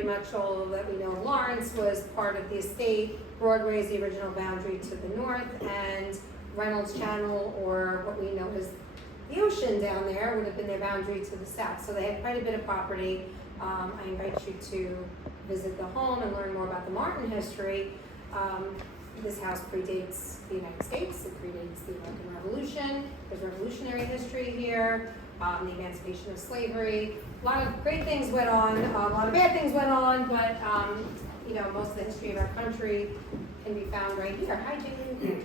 Pretty much all that we know of Lawrence was part of the estate. Broadway is the original boundary to the north, and Reynolds Channel, or what we know as the ocean down there, would have been their boundary to the south. So they had quite a bit of property. I invite you to visit the home and learn more about the Martin history. This house predates the United States. It predates the American Revolution. There's revolutionary history here, the emancipation of slavery. A lot of great things went on. A lot of bad things went on, but you know, most of the history of our country can be found right here. Hi, Jane.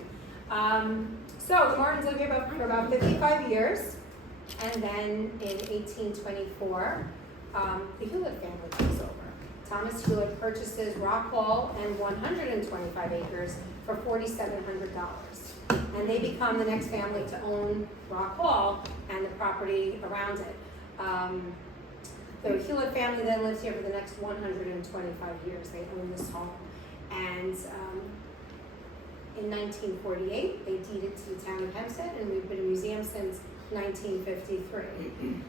So the Martins lived here for about 55 years, and then in 1824, the Hewlett family comes over. Thomas Hewlett purchases Rock Hall and 125 acres for $4,700. And they become the next family to own Rock Hall and the property around it. The Hewlett family then lives here for the next 125 years. They own this home. And in 1948, they deeded to the town of Hempstead, and we've been a museum since 1953.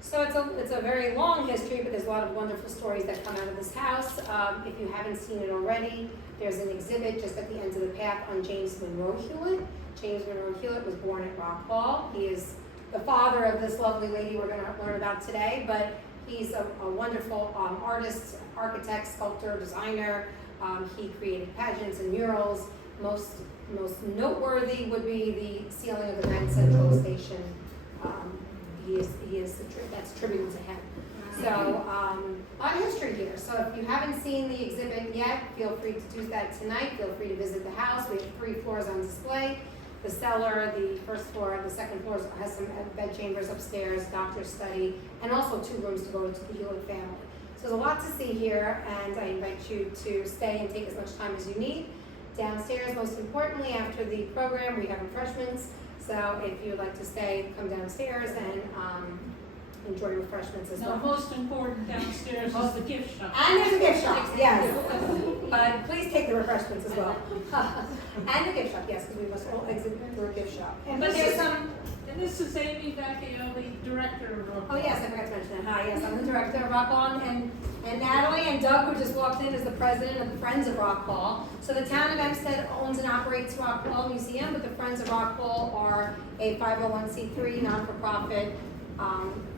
So it's a very long history, but there's a lot of wonderful stories that come out of this house. If you haven't seen it already, there's an exhibit just at the end of the path on James Monroe Hewlett. James Monroe Hewlett was born at Rock Hall. He is the father of this lovely lady we're going to learn about today, but he's a wonderful artist, architect, sculptor, designer. He created pageants and murals. Most noteworthy would be the ceiling of the Grand Central Station. That's tribute to him. So, a lot of history here. So if you haven't seen the exhibit yet, feel free to do that tonight. Feel free to visit the house. We have 3 floors on display. The cellar, the first floor, the second floor has some bed chambers upstairs, doctor's study, and also 2 rooms devoted to the Hewlett family. So there's a lot to see here, and I invite you to stay and take as much time as you need. Downstairs, most importantly, after the program, we have refreshments. So if you would like to stay, come downstairs and enjoy refreshments as well. Now, most important downstairs is the gift shop. And there's a gift shop, yes. But please take the refreshments as well. And the gift shop, yes, because we must all exit through a gift shop. And But there's some. And this is Amy Vecchio, the director of Rock Oh yes, I forgot to mention that. Hi, yes, I'm the director of Rock Hall, and Natalie and Doug, who just walked in, is the president of the Friends of Rock Hall. So the town of Hempstead owns and operates Rock Hall Museum, but the Friends of Rock Hall are a 501c3 non-for-profit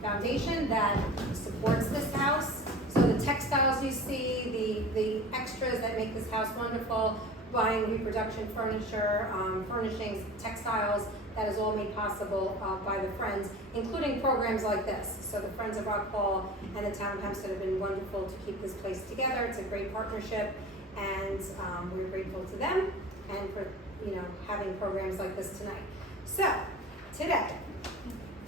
foundation that supports this house. So the textiles you see, the extras that make this house wonderful, buying reproduction furniture, furnishings, textiles, that is all made possible by the Friends, including programs like this. So the Friends of Rock Hall and the town of Hempstead have been wonderful to keep this place together. It's a great partnership, and we're grateful to them and for having programs like this tonight. So today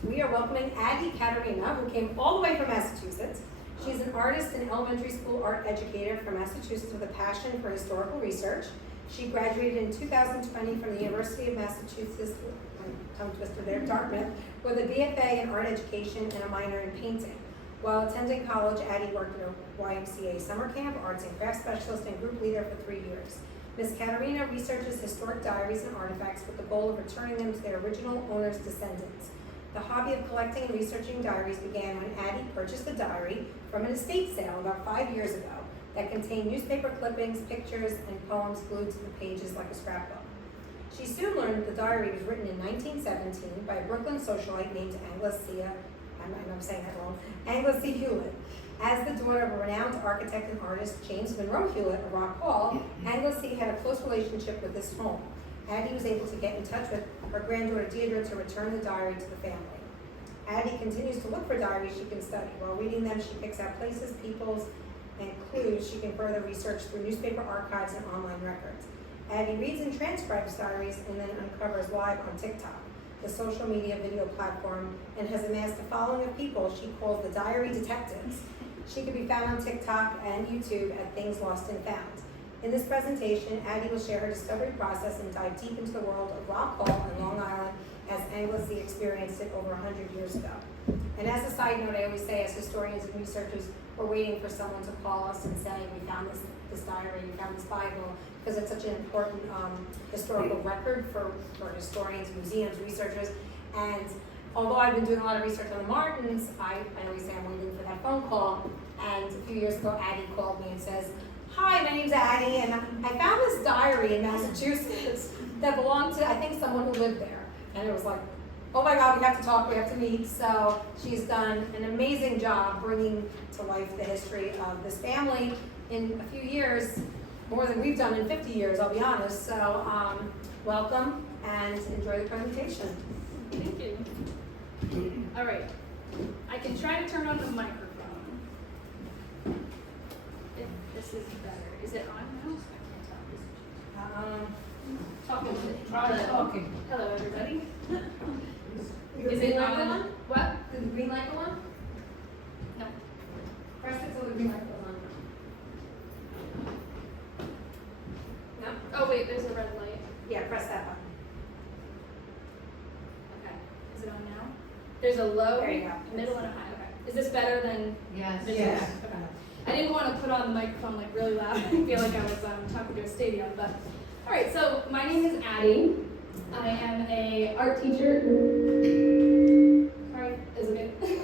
we are welcoming Aggie Katerina, who came all the way from Massachusetts. She's an artist and elementary school art educator from Massachusetts with a passion for historical research. She graduated in 2020 from the University of Massachusetts, tongue twister there, Dartmouth, with a BFA in art education and a minor in painting. While attending college, Addie worked at a YMCA summer camp, arts and crafts specialist, and group leader for 3 years. Ms. Katerina researches historic diaries and artifacts with the goal of returning them to their original owner's descendants. The hobby of collecting and researching diaries began when Addie purchased a diary from an estate sale about 5 years ago that contained newspaper clippings, pictures, and poems glued to the pages like a scrapbook. She soon learned that the diary was written in 1917 by a Brooklyn socialite named Anglesea, I'm saying that wrong, Anglesea Hewlett. As the daughter of a renowned architect and artist, James Monroe Hewlett of Rock Hall, Anglesea had a close relationship with this home. Addie was able to get in touch with her granddaughter Deirdre to return the diary to the family. Addie continues to look for diaries she can study. While reading them, she picks out places, peoples, and clues she can further research through newspaper archives and online records. Addie reads and transcribes diaries and then uncovers live on TikTok, the social media video platform, and has amassed a following of people she calls the Diary Detectives. She can be found on TikTok and YouTube at Things Lost and Found. In this presentation, Addie will share her discovery process and dive deep into the world of Rock Hall and Long Island as Anglesea experienced it over 100 years ago. And as a side note, I always say as historians and researchers, we're waiting for someone to call us and say, we found this diary, we found this Bible, because it's such an important historical record for historians, museums, researchers. And although I've been doing a lot of research on the Martins, I always say I'm waiting for that phone call. And a few years ago, Addie called me and says, "Hi, my name's Addie, and I found this diary in Massachusetts that belonged to, I think, someone who lived there." And it was like, oh my God, we have to talk, we have to meet. So she's done an amazing job bringing to life the history of this family in a few years, more than we've done in 50 years, I'll be honest. So welcome and enjoy the presentation. Thank you. All right, I can try to turn on the microphone. If this is better. Is it on now? I can't tell. Talking to talking. Hello, everybody. Is it on? What? Is the green light go on? No. Press it so the green light goes on. No? Oh wait, there's a red light. Yeah, press that button. Okay. Is it on now? There's a low, There you go. middle, and a high. Okay. Is this better than? Yes. this? Yes. Okay. I didn't want to put on the microphone like really loud. I feel like I was talking to a stadium, but all right. So my name is Addie. I am a art teacher. Sorry, is it good?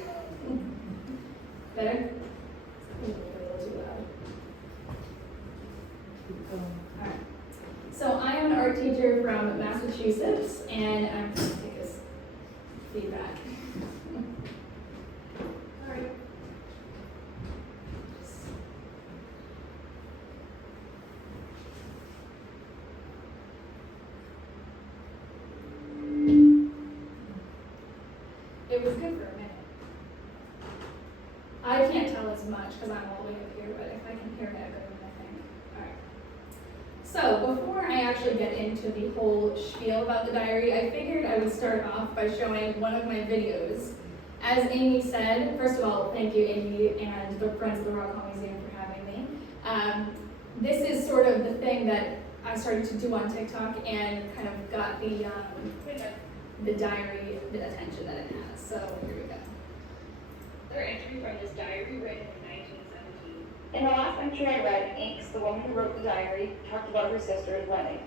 Better? A little too loud. All right. So I am an art teacher from Massachusetts, and I'm going to take this feedback. All right. It was good for a minute. I can't tell as much because I'm all the way up here, but if I can hear it, I better than I think. All right. So before I actually get into the whole spiel about the diary, I figured I would start off by showing one of my videos. As Amy said, first of all, thank you, Amy, and the Friends of the Rock Hall Museum for having me. This is sort of the thing that I started to do on TikTok and kind of got the diary the attention that it has. So here we go. Another entry from this diary written in 1917. In the last entry I read, Inks, the woman who wrote the diary, talked about her sister's wedding.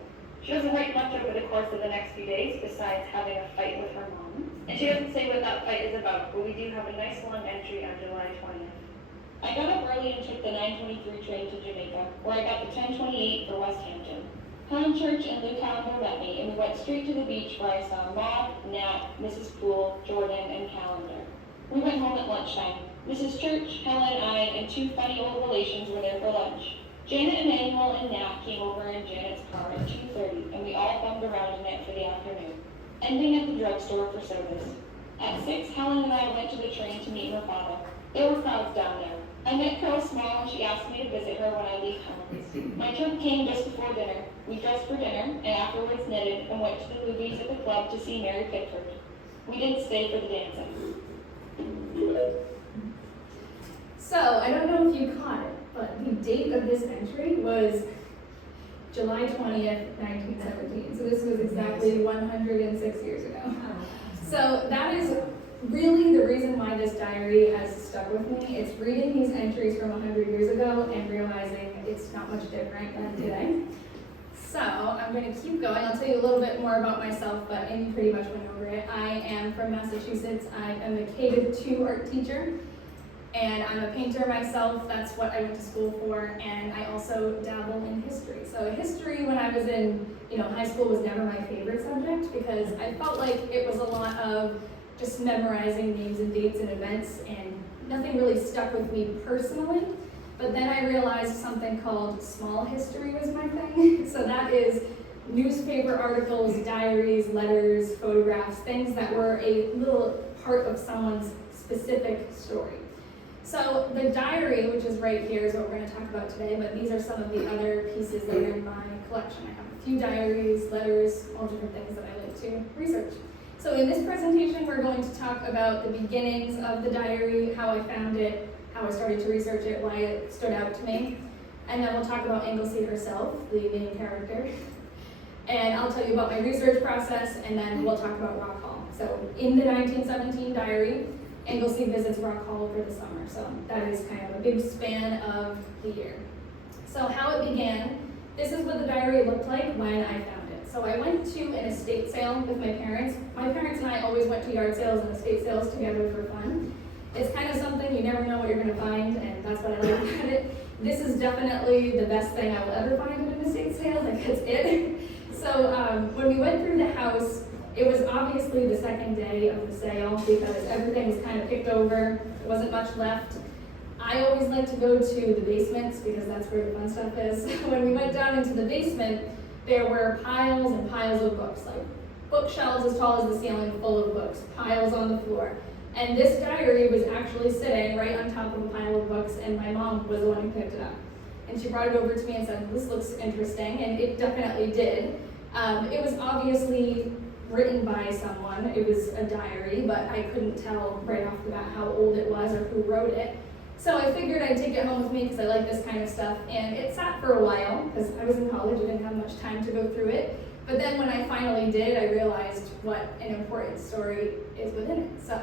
She doesn't write much over the course of the next few days besides having a fight with her mom. And she doesn't say what that fight is about, but we do have a nice long entry on July 20th. I got up early and took the 9:23 train to Jamaica, where I got the 10:28 for West Hampton. Helen Church and Lou Callender met me, and we went straight to the beach where I saw Maud, Nat, Mrs. Poole, Jordan, and Callender. We went home at lunchtime. Mrs. Church, Helen, I, and two funny old relations were there for lunch. Janet, Emmanuel, and Nat came over in Janet's car at 2:30, and we all bummed around in it for the afternoon, ending at the drugstore for sodas. At 6, Helen and I went to the train to meet her father. There were crowds down there. I met Carol Small, and she asked me to visit her when I leave Helen's. My trip came just before dinner. We dressed for dinner, and afterwards knitted, and went to the movies at the club to see Mary Pickford. We didn't stay for the dancing. So I don't know if you caught it, but the date of this entry was July 20th, 1917. So this was exactly 106 years ago. So that is really the reason why this diary has stuck with me. It's reading these entries from 100 years ago and realizing it's not much different than today. So I'm going to keep going. I'll tell you a little bit more about myself, but Amy pretty much went over it. I am from Massachusetts. I am a K-2 art teacher, and I'm a painter myself. That's what I went to school for, and I also dabble in history. So history, when I was in high school, was never my favorite subject because I felt like it was a lot of just memorizing names and dates and events, and nothing really stuck with me personally. But then I realized something called small history was my thing. So that is newspaper articles, diaries, letters, photographs, things that were a little part of someone's specific story. So the diary, which is right here, is what we're going to talk about today, but these are some of the other pieces that are in my collection. I have a few diaries, letters, all different things that I like to research. So in this presentation, we're going to talk about the beginnings of the diary, how I found it, how I started to research it, why it stood out to me. And then we'll talk about Anglesea herself, the main character. And I'll tell you about my research process, and then we'll talk about Rock Hall. So in the 1917 diary, Anglesea visits Rock Hall for the summer. So that is kind of a big span of the year. So how it began, this is what the diary looked like when I found it. So I went to an estate sale with my parents. My parents and I always went to yard sales and estate sales together for fun. It's kind of something you never know what you're gonna find, and that's what I like about it. This is definitely the best thing I will ever find at an estate sale, like that's it. So when we went through the house, it was obviously the second day of the sale because everything was kind of picked over, there wasn't much left. I always like to go to the basements because that's where the fun stuff is. When we went down into the basement, there were piles and piles of books, like bookshelves as tall as the ceiling full of books, piles on the floor. And this diary was actually sitting right on top of a pile of books, and my mom was the one who picked it up. And she brought it over to me and said, "This looks interesting," and it definitely did. It was obviously written by someone. It was a diary, but I couldn't tell right off the bat how old it was or who wrote it. So I figured I'd take it home with me because I like this kind of stuff, and it sat for a while because I was in college, I didn't have much time to go through it. But then when I finally did, I realized what an important story is within it. So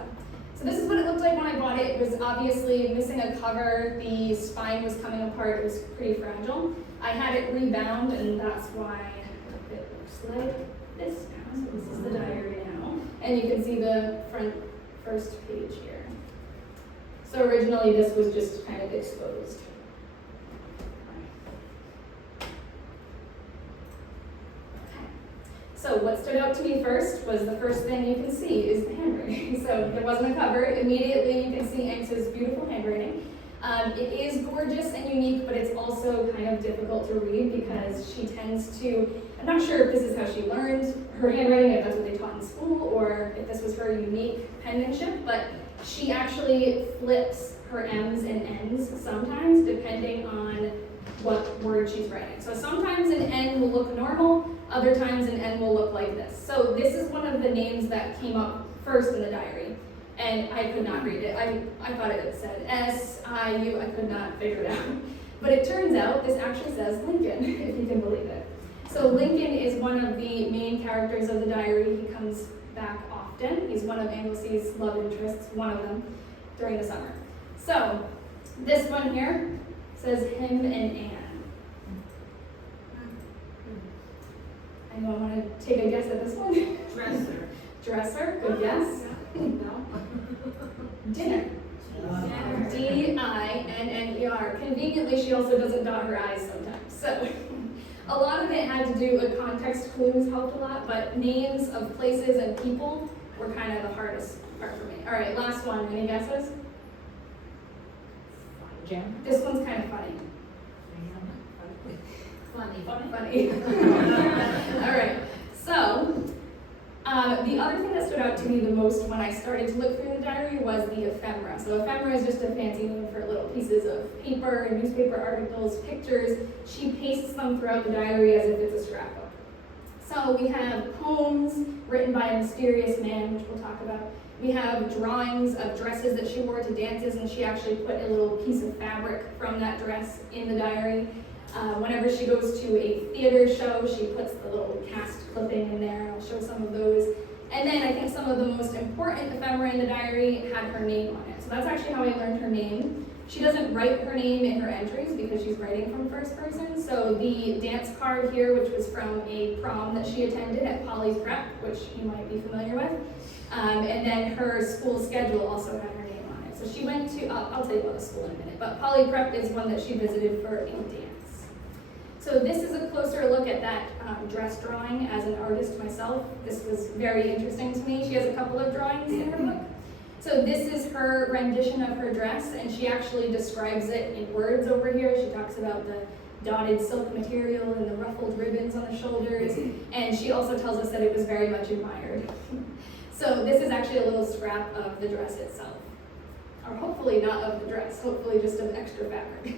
this is what it looked like when I bought it. It was obviously missing a cover, the spine was coming apart, it was pretty fragile. I had it rebound, and that's why it looks like this now. So this is the diary now, and you can see the first page here. So originally this was just kind of exposed. So what stood out to me first was the first thing you can see is the handwriting. So there wasn't a cover. Immediately you can see Anglesey's beautiful handwriting. It is gorgeous and unique, but it's also kind of difficult to read because she tends to, I'm not sure if this is how she learned her handwriting, if that's what they taught in school, or if this was her unique penmanship, but she actually flips her M's and N's sometimes depending on what word she's writing. So sometimes an N will look normal, other times an N will look like this. So this is one of the names that came up first in the diary, and I could not read it. I thought it said S-I-U, I could not figure it out. But it turns out this actually says Lincoln, if you can believe it. So Lincoln is one of the main characters of the diary. He comes back often. He's one of Anglesea's love interests, one of them, during the summer. So this one here says him and Anne. Anyone want to take a guess at this one? Dresser. Dresser, good guess. No. Dinner. D-I-N-N-E-R. Conveniently, she also doesn't dot her I's sometimes. So a lot of it had to do with context clues helped a lot, but names of places and people were kind of the hardest part for me. All right, last one. Any guesses? Jam. This one's kind of funny. Funny. All right. So the other thing that stood out to me the most when I started to look through the diary was the ephemera. So ephemera is just a fancy name for little pieces of paper, newspaper articles, pictures. She pastes them throughout the diary as if it's a scrapbook. So we have poems written by a mysterious man, which we'll talk about. We have drawings of dresses that she wore to dances, and she actually put a little piece of fabric from that dress in the diary. Whenever she goes to a theater show, she puts the little cast clipping in there. I'll show some of those. And then I think some of the most important ephemera in the diary had her name on it. So that's actually how I learned her name. She doesn't write her name in her entries because she's writing from first person. So the dance card here, which was from a prom that she attended at Polly's Prep, which you might be familiar with. And then her school schedule also had her name on it. So she went to, I'll tell you about the school in a minute, but Polly Prep is one that she visited for a dance. So this is a closer look at that dress drawing as an artist myself. This was very interesting to me. She has a couple of drawings in her book. So this is her rendition of her dress, and she actually describes it in words over here. She talks about the dotted silk material and the ruffled ribbons on the shoulders, and she also tells us that it was very much admired. So this is actually a little scrap of the dress itself. Or hopefully not of the dress, hopefully just of extra fabric.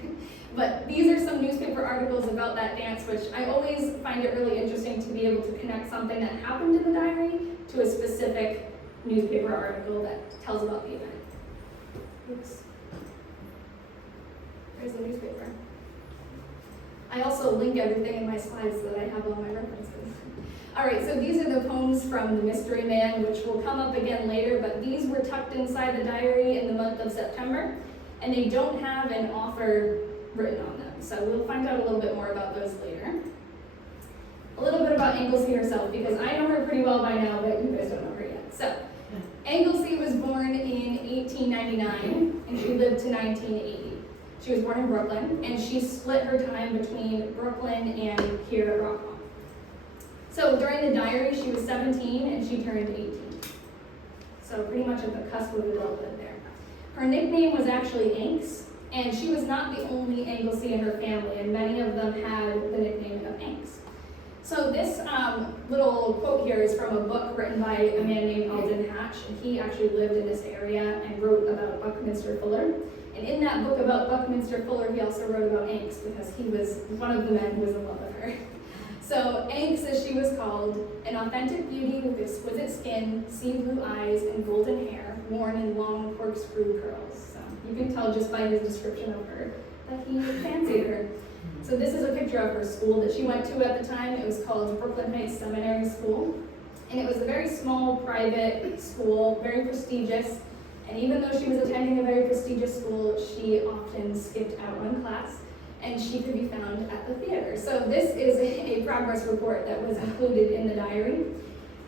But these are some newspaper articles about that dance, which I always find it really interesting to be able to connect something that happened in the diary to a specific newspaper article that tells about the event. Oops. There's the newspaper. I also link everything in my slides so that I have all my references. All right, so these are the poems from The Mystery Man, which will come up again later, but these were tucked inside the diary in the month of September, and they don't have an author written on them. So we'll find out a little bit more about those later. A little bit about Anglesea herself, because I know her pretty well by now, but you guys don't know her yet. So Anglesea was born in 1899, and she lived to 1980. She was born in Brooklyn, and she split her time between Brooklyn and here at Rock Hall. So during the diary, she was 17 and she turned 18. So pretty much at the cusp of adulthood there. Her nickname was actually Anks, and she was not the only Anglesea in her family, and many of them had the nickname of Anks. So this little quote here is from a book written by a man named Alden Hatch, and he actually lived in this area and wrote about Buckminster Fuller. And in that book about Buckminster Fuller, he also wrote about Anks because he was one of the men who was in love with her. So Anks, as she was called, an authentic beauty with exquisite skin, sea blue eyes, and golden hair, worn in long corkscrew curls. So you can tell just by his description of her that he fancied her. So this is a picture of her school that she went to at the time. It was called Brooklyn Heights Seminary School. And it was a very small private school, very prestigious. And even though she was attending a very prestigious school, she often skipped out on class, and she could be found at the theater. So this is a progress report that was included in the diary.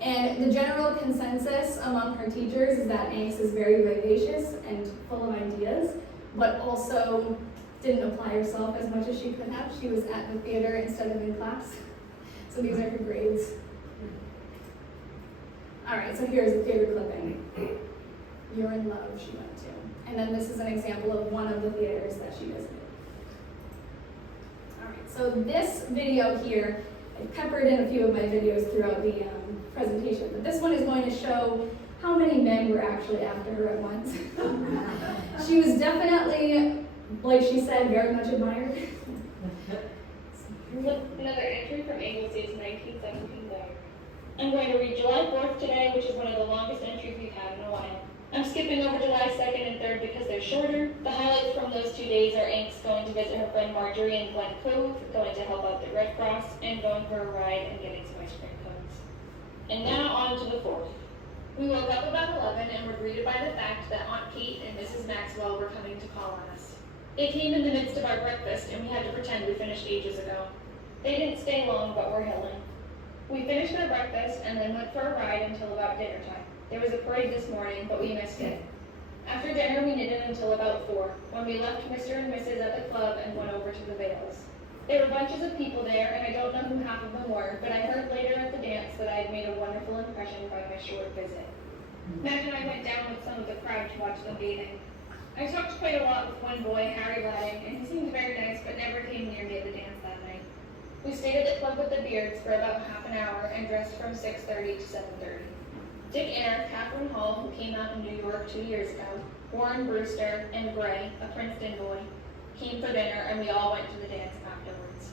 And the general consensus among her teachers is that Anks is very vivacious and full of ideas, but also didn't apply herself as much as she could have. She was at the theater instead of in class. So these are her grades. All right, so here's a theater clipping. You're in Love, she went to. And then this is an example of one of the theaters that she visited. All right, so this video here, I peppered in a few of my videos throughout the presentation, but this one is going to show how many men were actually after her at once. She was definitely, like she said, very much admired. Another entry from Anglesea's 1917 diary. I'm going to read July 4th today, which is one of the longest entries we've had in a while. I'm skipping over July 2nd and 3rd because they're shorter. The highlights from those 2 days are Anks going to visit her friend Marjorie in Glen Cove, going to help out the Red Cross, and going for a ride and getting some ice cream cones. And now on to the 4th. We woke up about 11 and were greeted by the fact that Aunt Kate and Mrs. Maxwell were coming to call on us. They came in the midst of our breakfast, and we had to pretend we finished ages ago. They didn't stay long, but were hilling. We finished our breakfast and then went for a ride until about dinner time. There was a parade this morning, but we missed it. After dinner, we knitted until about 4, when we left Mr. and Mrs. at the club and went over to the Vales. There were bunches of people there, and I don't know who half of them were, but I heard later at the dance that I had made a wonderful impression by my short visit. Matt and I went down with some of the crowd to watch them bathing. I talked quite a lot with one boy, Harry Ladding, and he seemed very nice, but never came near me at the dance that night. We stayed at the club with the Beards for about half an hour and dressed from 6:30 to 7:30. Dick Ayer, Catherine Hall, who came out in New York 2 years ago, Warren Brewster, and Gray, a Princeton boy, came for dinner, and we all went to the dance afterwards.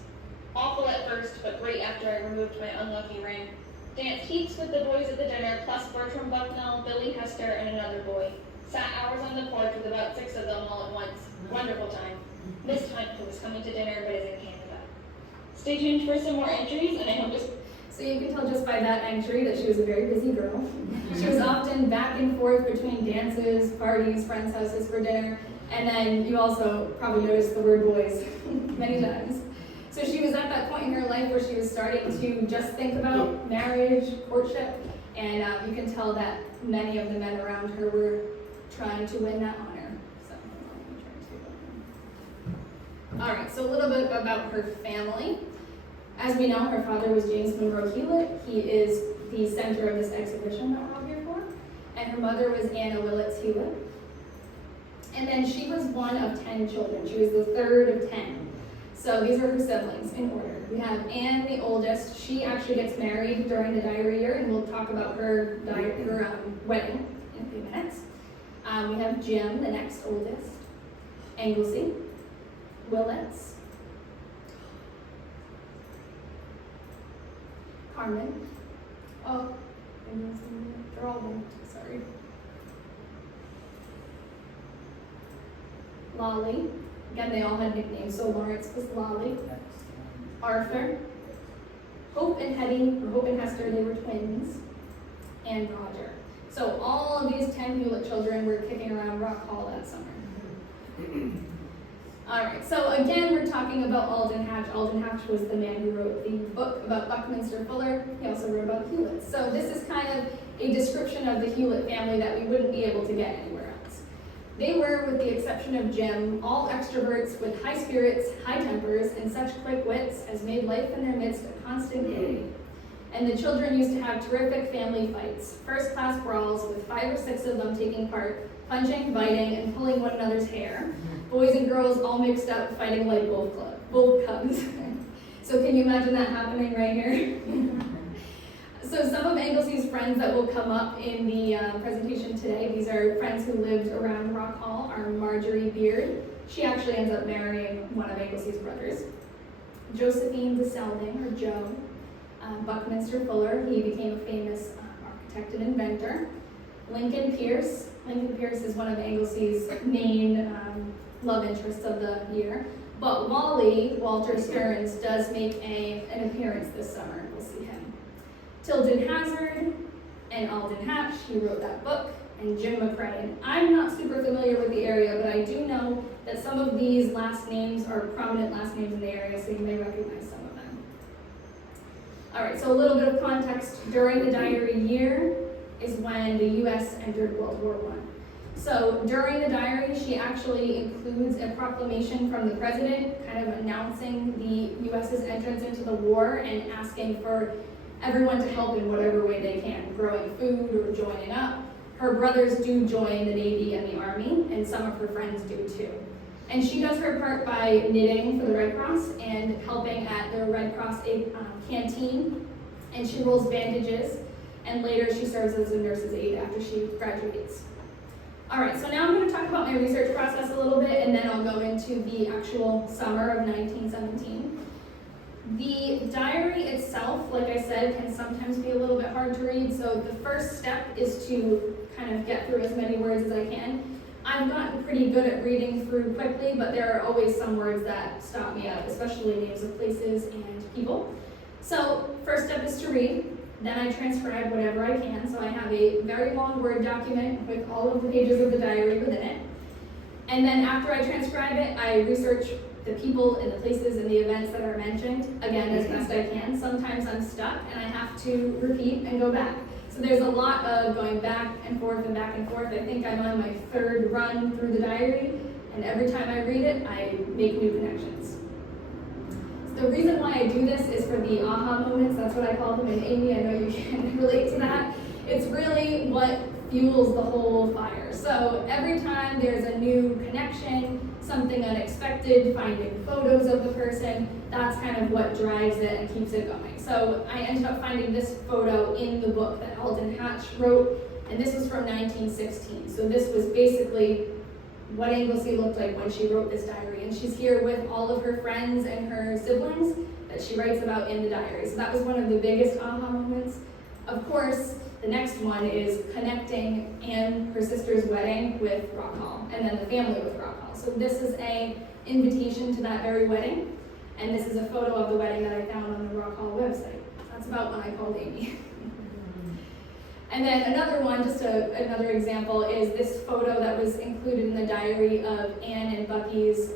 Awful at first, but great after I removed my unlucky ring. Danced heaps with the boys at the dinner, plus Bertram Bucknell, Billy Hester, and another boy. Sat hours on the porch with about 6 of them all at once. Wonderful time. Missed Hunt, who was coming to dinner but is in Canada. Stay tuned for some more entries, and I hope to... So you can tell just by that entry that she was a very busy girl. She was often back and forth between dances, parties, friends' houses for dinner, and then you also probably noticed the word boys many times. So she was at that point in her life where she was starting to just think about marriage, courtship, and you can tell that many of the men around her were trying to win that honor. So, all right, so a little bit about her family. As we know, her father was James Monroe Hewlett. He is the center of this exhibition that we're all here for. And her mother was Anna Willits Hewlett. And then she was one of 10 children. She was the third of 10. So these are her siblings in order. We have Anne, the oldest. She actually gets married during the diary year, and we'll talk about her wedding in a few minutes. We have Jim, the next oldest. Anglesea, Willits, Carmen. Oh, they're all linked, sorry. Lolly. Again, they all had nicknames, so Lawrence was Lolly. Arthur. Hope and Hetty, or Hope and Hester, they were twins. And Roger. So all of these 10 Hewlett children were kicking around Rock Hall that summer. All right, so again, we're talking about Alden Hatch. Alden Hatch was the man who wrote the book about Buckminster Fuller. He also wrote about Hewlett. So this is kind of a description of the Hewlett family that we wouldn't be able to get anywhere else. They were, with the exception of Jim, all extroverts with high spirits, high tempers, and such quick wits as made life in their midst a constant gaiety. And the children used to have terrific family fights, first-class brawls with 5 or 6 of them taking part, punching, biting, and pulling one another's hair. Boys and girls all mixed up, fighting like wolf cubs. So can you imagine that happening right here? So some of Anglesea's friends that will come up in the presentation today, these are friends who lived around Rock Hall, are Marjorie Beard. She actually ends up marrying one of Anglesea's brothers. Josephine DeSelding, or Joe. Buckminster Fuller, he became a famous architect and inventor. Lincoln Pierce is one of Anglesea's main love interests of the year. But Walter Stearns, does make an appearance this summer. We'll see him. Tilden Hazard and Alden Hatch, he wrote that book, and Jim McCrae. I'm not super familiar with the area, but I do know that some of these last names are prominent last names in the area, so you may recognize some of them. All right, so a little bit of context. During the diary year is when the U.S. entered World War I. So during the diary, she actually includes a proclamation from the president kind of announcing the U.S.'s entrance into the war and asking for everyone to help in whatever way they can, growing food or joining up. Her brothers do join the Navy and the Army, and some of her friends do too. And she does her part by knitting for the Red Cross and helping at the Red Cross canteen, and she rolls bandages, and later she serves as a nurse's aide after she graduates. All right, so now I'm going to talk about my research process a little bit, and then I'll go into the actual summer of 1917. The diary itself, like I said, can sometimes be a little bit hard to read, so the first step is to kind of get through as many words as I can. I've gotten pretty good at reading through quickly, but there are always some words that stop me up, especially names of places and people. So first step is to read. Then I transcribe whatever I can, so I have a very long Word document with all of the pages of the diary within it. And then after I transcribe it, I research the people and the places and the events that are mentioned, again, as best I can. Sometimes I'm stuck and I have to repeat and go back. So there's a lot of going back and forth and back and forth. I think I'm on my 3rd run through the diary, and every time I read it, I make new connections. The reason why I do this is for the aha moments. That's what I call them. And Amy, I know you can relate to that. It's really what fuels the whole fire. So every time there's a new connection, something unexpected, finding photos of the person, that's kind of what drives it and keeps it going. So I ended up finding this photo in the book that Alden Hatch wrote, and this was from 1916. So this was basically what Anglesea looked like when she wrote this diary. And she's here with all of her friends and her siblings that she writes about in the diary. So that was one of the biggest aha moments. Of course, the next one is connecting Anne, her sister's wedding, with Rock Hall, and then the family with Rock Hall. So this is an invitation to that very wedding, and this is a photo of the wedding that I found on the Rock Hall website. That's about when I called Amy. And then another one, just another example, is this photo that was included in the diary of Anne and Bucky's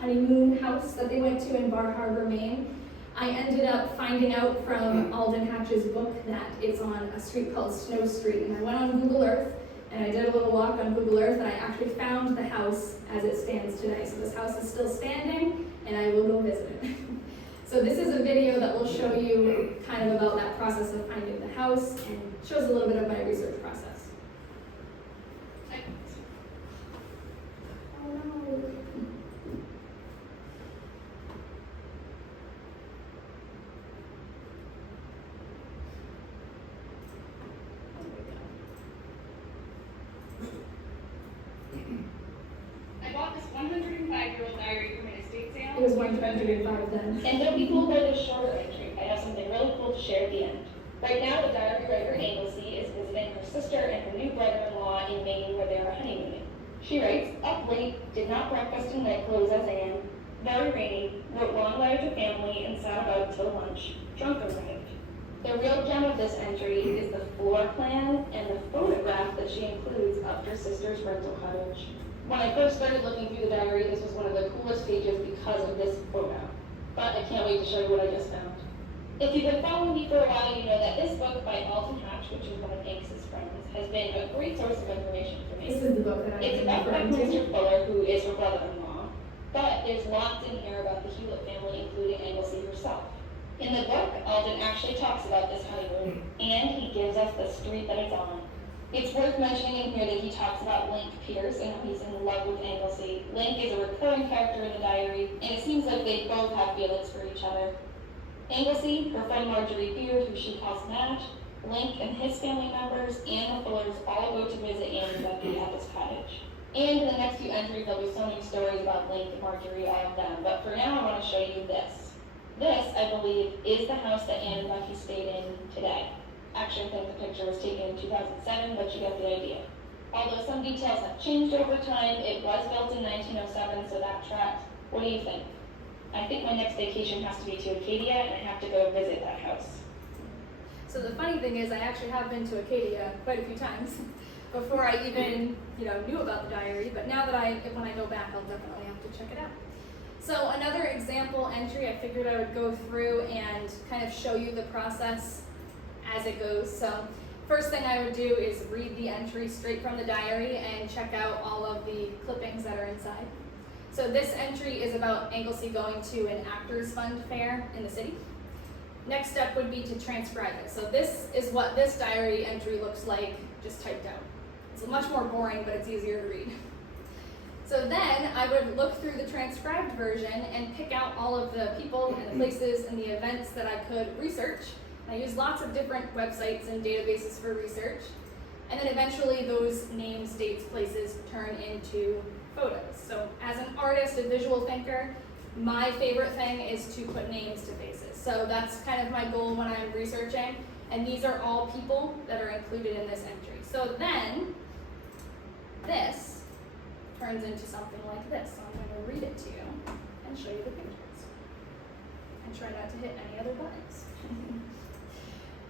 honeymoon house that they went to in Bar Harbor, Maine. I ended up finding out from Alden Hatch's book that it's on a street called Snow Street, and I went on Google Earth, and I did a little walk on Google Earth, and I actually found the house as it stands today. So this house is still standing, and I will go visit it. So this is a video that will show you kind of about that process of finding the house, and shows a little bit of my research process. Oh no. I bought this 105-year-old diary from an estate sale. It was 105 then. And don't be fooled by this shorter entry. I have something really cool to share at the end. Right now, the diary writer Anglesea is visiting her sister and her new brother-in-law in Maine where they are honeymooning. She writes, up late, did not breakfast in night clothes as Anne, very rainy, wrote long letter to family, and sat about till lunch. Drunk arrived. The real gem of this entry is the floor plan and the photograph that she includes of her sister's rental cottage. When I first started looking through the diary, this was one of the coolest pages because of this photo. But I can't wait to show you what I just found. If you've been following me for a while, you know that this book by Alton Hatch, which is one of Hanks's friends, has been a great source of information for me. This is the book that It's about Mr. Fuller, who is her brother-in-law, but there's lots in here about the Hewlett family, including Anglesea herself. In the book, Alden actually talks about this honeymoon, and he gives us the street that it's on. It's worth mentioning in here that he talks about Link Pierce and how he's in love with Anglesea. Link is a recurring character in the diary, and it seems like they both have feelings for each other. Anglesea, her friend Marjorie Beard, who she calls Madge, Link and his family members, and the Fullers all go to visit Anne and Becky at this cottage. And in the next few entries, there'll be so many stories about Link and Marjorie, all of them. But for now, I want to show you this. This, I believe, is the house that Anne and Becky stayed in today. Actually, I think the picture was taken in 2007, but you get the idea. Although some details have changed over time, it was built in 1907, so that tracked. What do you think? I think my next vacation has to be to Acadia, and I have to go visit that house. So the funny thing is, I actually have been to Acadia quite a few times before I even, knew about the diary. But now that when I go back, I'll definitely have to check it out. So another example entry, I figured I would go through and kind of show you the process as it goes. So first thing I would do is read the entry straight from the diary and check out all of the clippings that are inside. So this entry is about Anglesea going to an Actors Fund fair in the city. Next step would be to transcribe it. So this is what this diary entry looks like, just typed out. It's much more boring, but it's easier to read. So then I would look through the transcribed version and pick out all of the people and the places and the events that I could research. I used lots of different websites and databases for research. And then eventually those names, dates, places turn into photos. So as an artist, a visual thinker, my favorite thing is to put names to faces. So that's kind of my goal when I'm researching. And these are all people that are included in this entry. So then this turns into something like this. So I'm going to read it to you and show you the pictures. And try not to hit any other buttons.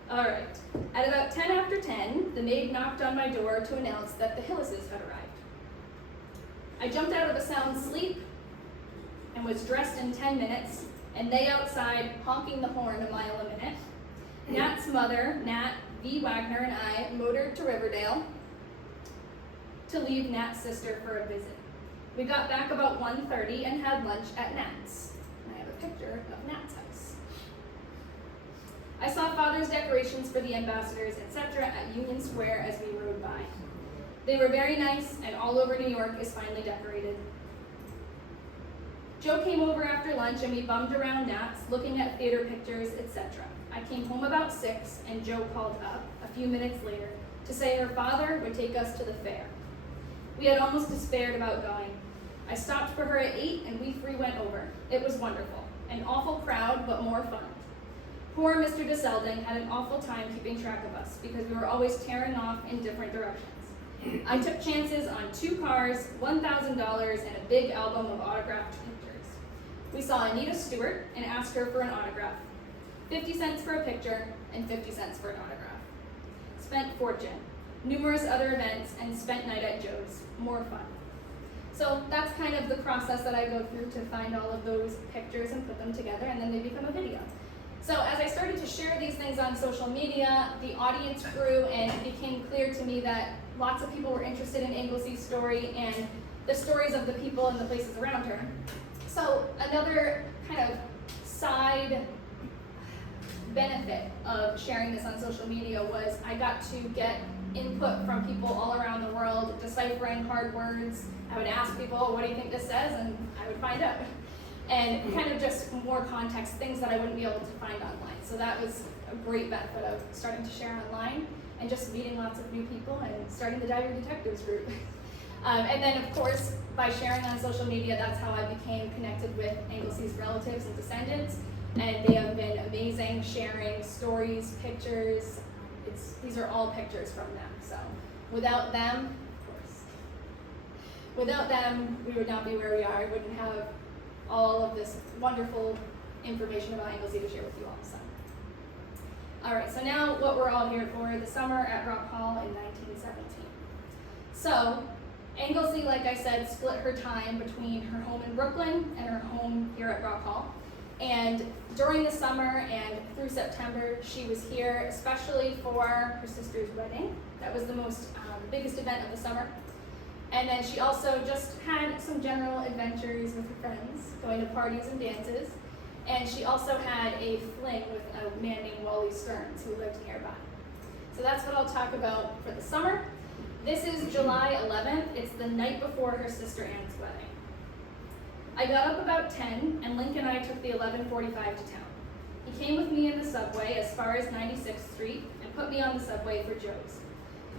All right. At about 10 after 10, the maid knocked on my door to announce that the Hillises had arrived. I jumped out of a sound sleep and was dressed in 10 minutes, and they outside honking the horn a mile a minute. Nat's mother, Nat V. Wagner, and I motored to Riverdale to leave Nat's sister for a visit. We got back about 1:30 and had lunch at Nat's. I have a picture of Nat's house. I saw Father's decorations for the ambassadors, etc. at Union Square as we rode by. They were very nice, and all over New York is finely decorated. Joe came over after lunch and we bummed around Nat's, looking at theater pictures, etc. I came home about 6, and Joe called up a few minutes later to say her father would take us to the fair. We had almost despaired about going. I stopped for her at 8, and we 3 went over. It was wonderful. An awful crowd, but more fun. Poor Mr. DeSelding had an awful time keeping track of us because we were always tearing off in different directions. I took chances on 2 cars, $1,000, and a big album of autographed pictures. We saw Anita Stewart and asked her for an autograph. 50 cents for a picture and 50 cents for an autograph. Spent fortune. Numerous other events and spent night at Joe's. More fun. So that's kind of the process that I go through to find all of those pictures and put them together, and then they become a video. So as I started to share these things on social media, the audience grew, and it became clear to me that lots of people were interested in Anglesea's story and the stories of the people and the places around her. So another kind of side benefit of sharing this on social media was I got to get input from people all around the world, deciphering hard words. I would ask people, what do you think this says? And I would find out. And kind of just more context, things that I wouldn't be able to find online. So that was a great benefit of starting to share online and just meeting lots of new people and starting the Diary Detectives group. And then, of course, by sharing on social media, that's how I became connected with Anglesea's relatives and descendants. And they have been amazing, sharing stories, pictures. These are all pictures from them. So without them, of course, without them, we would not be where we are. We wouldn't have all of this wonderful information about Anglesea to share with you all. So. All right, so now what we're all here for, the summer at Rock Hall in 1917. So Anglesea, like I said, split her time between her home in Brooklyn and her home here at Rock Hall. And during the summer and through September, she was here especially for her sister's wedding. That was the biggest event of the summer. And then she also just had some general adventures with her friends, going to parties and dances. And she also had a fling with a man named Wally Stearns who lived nearby. So that's what I'll talk about for the summer. This is July 11th. It's the night before her sister Anne's wedding. I got up about 10, and Link and I took the 11:45 to town. He came with me in the subway as far as 96th Street and put me on the subway for Joe's.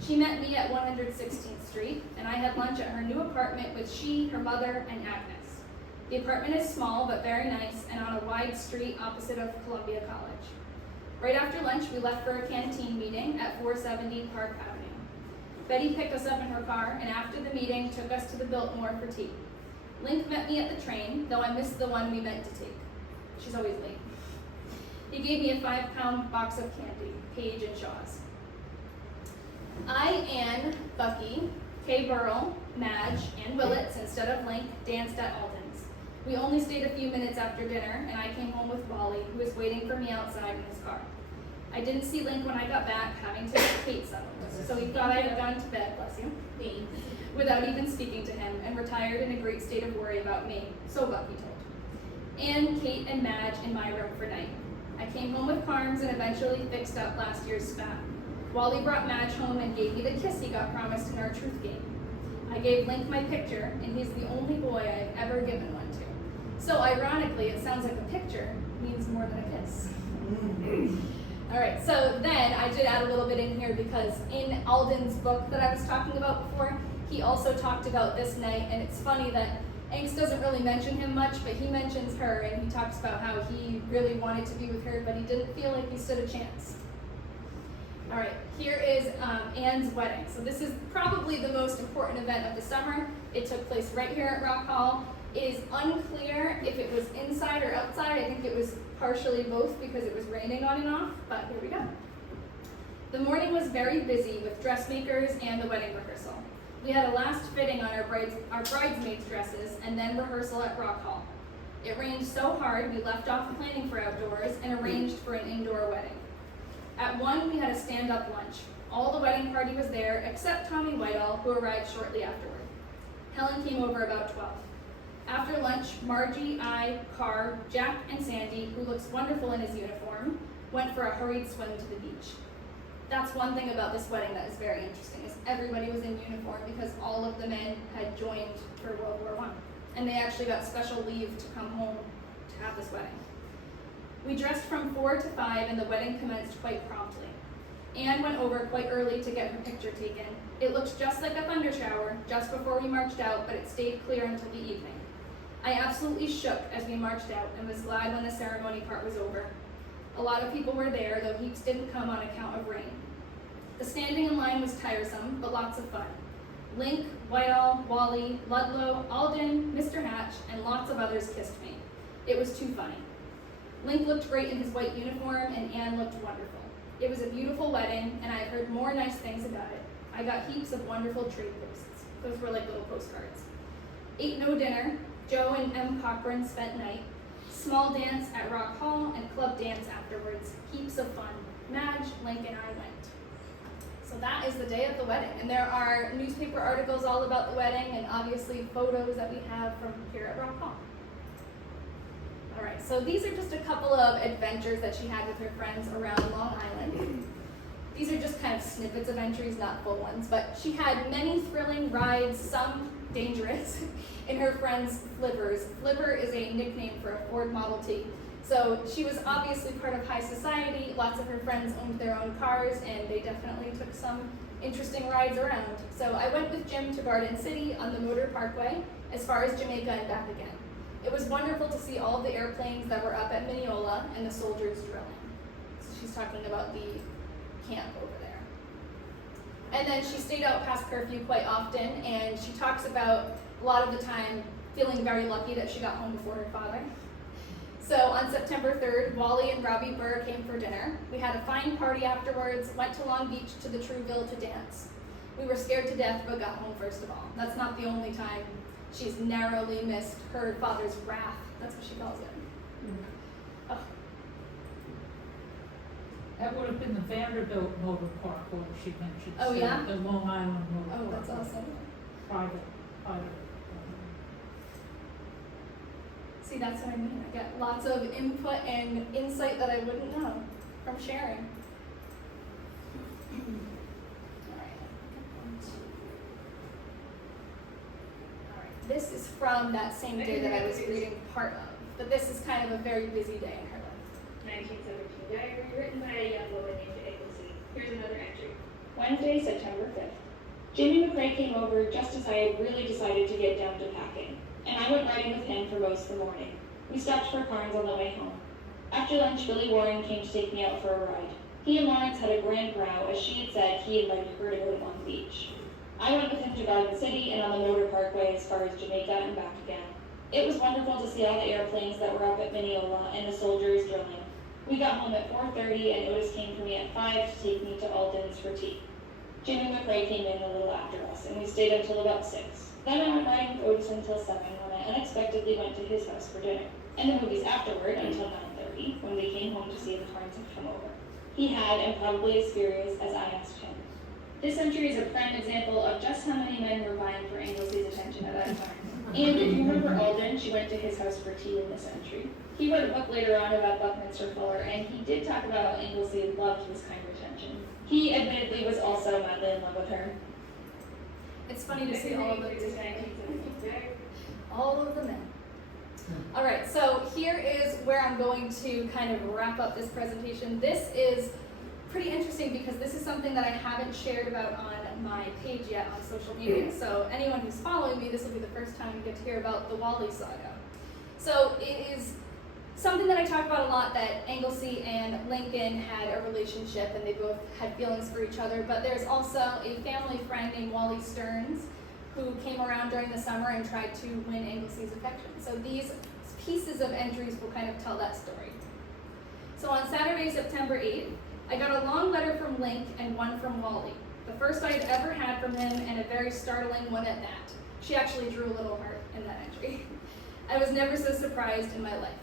She met me at 116th Street, and I had lunch at her new apartment with she, her mother, and Agnes. The apartment is small but very nice and on a wide street opposite of Columbia College. Right after lunch, we left for a canteen meeting at 470 Park Avenue. Betty picked us up in her car, and after the meeting, took us to the Biltmore for tea. Link met me at the train, though I missed the one we meant to take. She's always late. He gave me a 5-pound box of candy, Page and Shaw's. I, Anne, Bucky, Kay Burrell, Madge, and Willits, instead of Link, danced at Alden's. We only stayed a few minutes after dinner, and I came home with Wally, who was waiting for me outside in his car. I didn't see Link when I got back, having to get Kate settled, so he thought I had gone to bed, bless you, without even speaking to him, and retired in a great state of worry about me, so Bucky told. Anne, Kate, and Madge in my room for night. I came home with Carms and eventually fixed up last year's spat. Wally brought Madge home and gave me the kiss he got promised in our truth game. I gave Link my picture, and he's the only boy I've ever given one to. So ironically, it sounds like a picture means more than a kiss. All right, so then I did add a little bit in here because in Alden's book that I was talking about before, he also talked about this night, and it's funny that Angst doesn't really mention him much, but he mentions her, and he talks about how he really wanted to be with her, but he didn't feel like he stood a chance. All right, here is Anne's wedding. So this is probably the most important event of the summer. It took place right here at Rock Hall. It is unclear if it was inside or outside. I think it was partially both because it was raining on and off, but here we go. The morning was very busy with dressmakers and the wedding rehearsal. We had a last fitting on our bridesmaids' dresses and then rehearsal at Rock Hall. It rained so hard we left off planning for outdoors and arranged for an indoor wedding. At 1, we had a stand-up lunch. All the wedding party was there except Tommy Whitehall, who arrived shortly afterward. Helen came over about 12. After lunch, Margie, I, Carr, Jack, and Sandy, who looks wonderful in his uniform, went for a hurried swim to the beach. That's one thing about this wedding that is very interesting, is everybody was in uniform because all of the men had joined for World War I. And they actually got special leave to come home to have this wedding. We dressed from 4 to 5 and the wedding commenced quite promptly. Anne went over quite early to get her picture taken. It looked just like a thunder shower just before we marched out, but it stayed clear until the evening. I absolutely shook as we marched out and was glad when the ceremony part was over. A lot of people were there, though heaps didn't come on account of rain. The standing in line was tiresome, but lots of fun. Link, Whitehall, Wally, Ludlow, Alden, Mr. Hatch, and lots of others kissed me. It was too funny. Link looked great in his white uniform, and Anne looked wonderful. It was a beautiful wedding, and I have heard more nice things about it. I got heaps of wonderful trade posts. Those were like little postcards. Ate no dinner. Joe and M. Cochran spent night. Small dance at Rock Hall and club dance afterwards. Heaps of fun. Madge, Link, and I went. So that is the day of the wedding. And there are newspaper articles all about the wedding and obviously photos that we have from here at Rock Hall. All right, so these are just a couple of adventures that she had with her friends around Long Island. These are just kind of snippets of entries, not full ones, but she had many thrilling rides, some dangerous, in her friend's Flippers. Flipper is a nickname for a Ford Model T. So she was obviously part of high society. Lots of her friends owned their own cars, and they definitely took some interesting rides around. So I went with Jim to Garden City on the Motor Parkway, as far as Jamaica and back again. It was wonderful to see all of the airplanes that were up at Mineola and the soldiers drilling. So she's talking about the camp over there. And then she stayed out past curfew quite often, and she talks about a lot of the time feeling very lucky that she got home before her father. So on September 3rd, Wally and Robbie Burr came for dinner. We had a fine party afterwards, went to Long Beach to the Trouville to dance. We were scared to death, but got home first of all. That's not the only time she's narrowly missed her father's wrath. That's what she calls it. Oh. That would have been the Vanderbilt Motor Park where she mentioned. Oh, yeah? The Long Island Motor Park. Oh, that's awesome. Private. See, that's what I mean. I get lots of input and insight that I wouldn't know from sharing. Alright, this is from that same day that I was reading part of, but this is kind of a very busy day in her life. 1917 diary written by a young woman named Anglesea. Here's another entry. Wednesday, September 5th. Jimmy McRae came over just as I had really decided to get down to packing, and I went riding with him for most of the morning. We stopped for Carnes on the way home. After lunch, Billy Warren came to take me out for a ride. He and Lawrence had a grand row, as she had said he invited her to go to Long Beach. I went with him to Garden City and on the motor parkway as far as Jamaica and back again. It was wonderful to see all the airplanes that were up at Mineola and the soldiers drilling. We got home at 4:30 and Otis came for me at 5 to take me to Alden's for tea. Jimmy McRae came in a little after us, and we stayed until about 6. Then I went riding with Otis until 7 when I unexpectedly went to his house for dinner, and the movies afterward until 9:30 when we came home to see if Carnes had come over. He had, and probably as furious as I asked him. This entry is a prime example of just how many men were vying for Anglesea's attention at that time. And if you remember Alden, she went to his house for tea in this entry. He wrote a book later on about Buckminster Fuller, and he did talk about how Anglesea loved this kind of attention. He admittedly was also madly in love with her. It's funny to see all of them together. All of the men. All right, so here is where I'm going to kind of wrap up this presentation. This is pretty interesting because this is something that I haven't shared about on my page yet on social media. So anyone who's following me, this will be the first time you get to hear about the Wally saga. So it is something that I talk about a lot, that Anglesea and Lincoln had a relationship and they both had feelings for each other, but there's also a family friend named Wally Stearns who came around during the summer and tried to win Anglesea's affection. So these pieces of entries will kind of tell that story. So on Saturday, September 8th, I got a long letter from Link and one from Wally. The first I had ever had from him, and a very startling one at that. She actually drew a little heart in that entry. I was never so surprised in my life.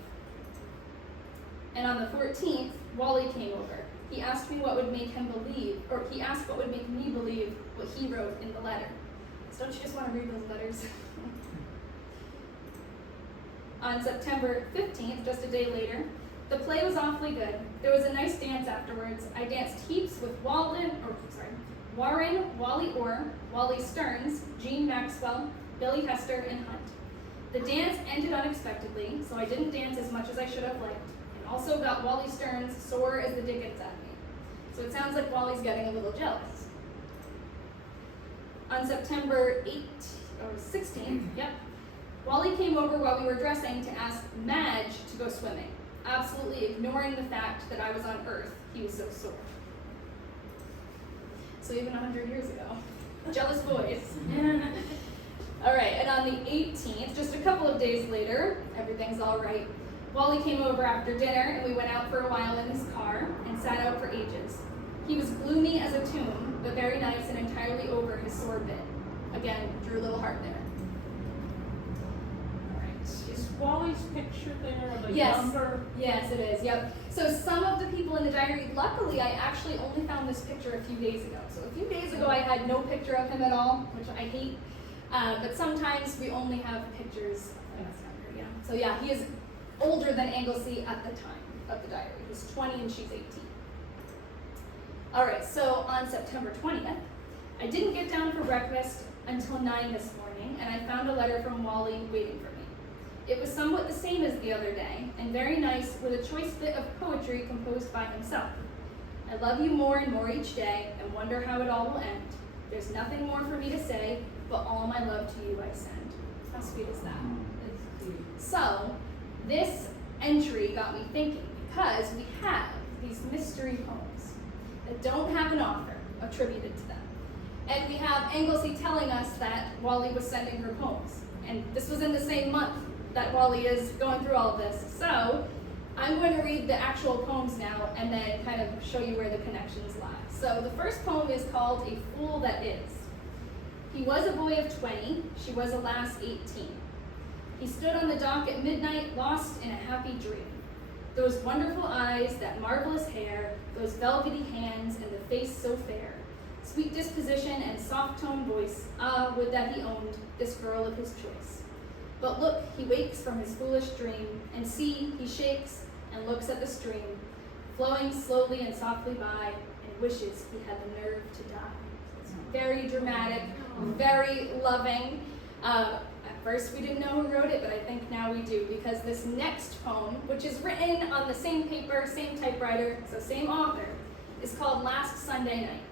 And on the 14th, Wally came over. He asked me what would make him believe, or he asked what would make me believe what he wrote in the letter. So don't you just want to read those letters? On September 15th, just a day later, the play was awfully good. There was a nice dance afterwards. I danced heaps with Warren, Wally Orr, Wally Stearns, Jean Maxwell, Billy Hester, and Hunt. The dance ended unexpectedly, so I didn't dance as much as I should have liked, and also got Wally Stearns sore as the dickens at me. So it sounds like Wally's getting a little jealous. On September 16th, Wally came over while we were dressing to ask Madge to go swimming, absolutely ignoring the fact that I was on Earth. He was so sore. So even 100 years ago. Jealous boys. All right, and on the 18th, just a couple of days later, everything's all right. Wally came over after dinner, and we went out for a while in his car and sat out for ages. He was gloomy as a tomb, but very nice and entirely over his sore bit. Again, drew a little heart there. All right. Is Wally's picture there of a Yes. younger? Yes, it is, yep. So some of the people in the diary, luckily I actually only found this picture a few days ago. So a few days ago I had no picture of him at all, which I hate. But sometimes we only have pictures of us younger, yeah. So yeah, he is older than Anglesea at the time of the diary. He's 20 and she's 18. All right, so on September 20th, I didn't get down for breakfast until 9 this morning, and I found a letter from Wally waiting for me. It was somewhat the same as the other day, and very nice, with a choice bit of poetry composed by himself. I love you more and more each day, and wonder how it all will end. There's nothing more for me to say, but all my love to you I send. How sweet is that? So, this entry got me thinking, because we have these mystery poems that don't have an author attributed to them. And we have Anglesea telling us that Wally was sending her poems. And this was in the same month that Wally is going through all of this. So I'm going to read the actual poems now and then kind of show you where the connections lie. So the first poem is called A Fool That Is. He was a boy of 20, she was a lass 18. He stood on the dock at midnight, lost in a happy dream. Those wonderful eyes, that marvelous hair, those velvety hands, and the face so fair. Sweet disposition and soft-toned voice, ah, would that he owned this girl of his choice. But look, he wakes from his foolish dream, and see, he shakes and looks at the stream, flowing slowly and softly by, and wishes he had the nerve to die. It's very dramatic, very loving. At first we didn't know who wrote it, but I think now we do, because this next poem, which is written on the same paper, same typewriter, so same author, is called Last Sunday Night.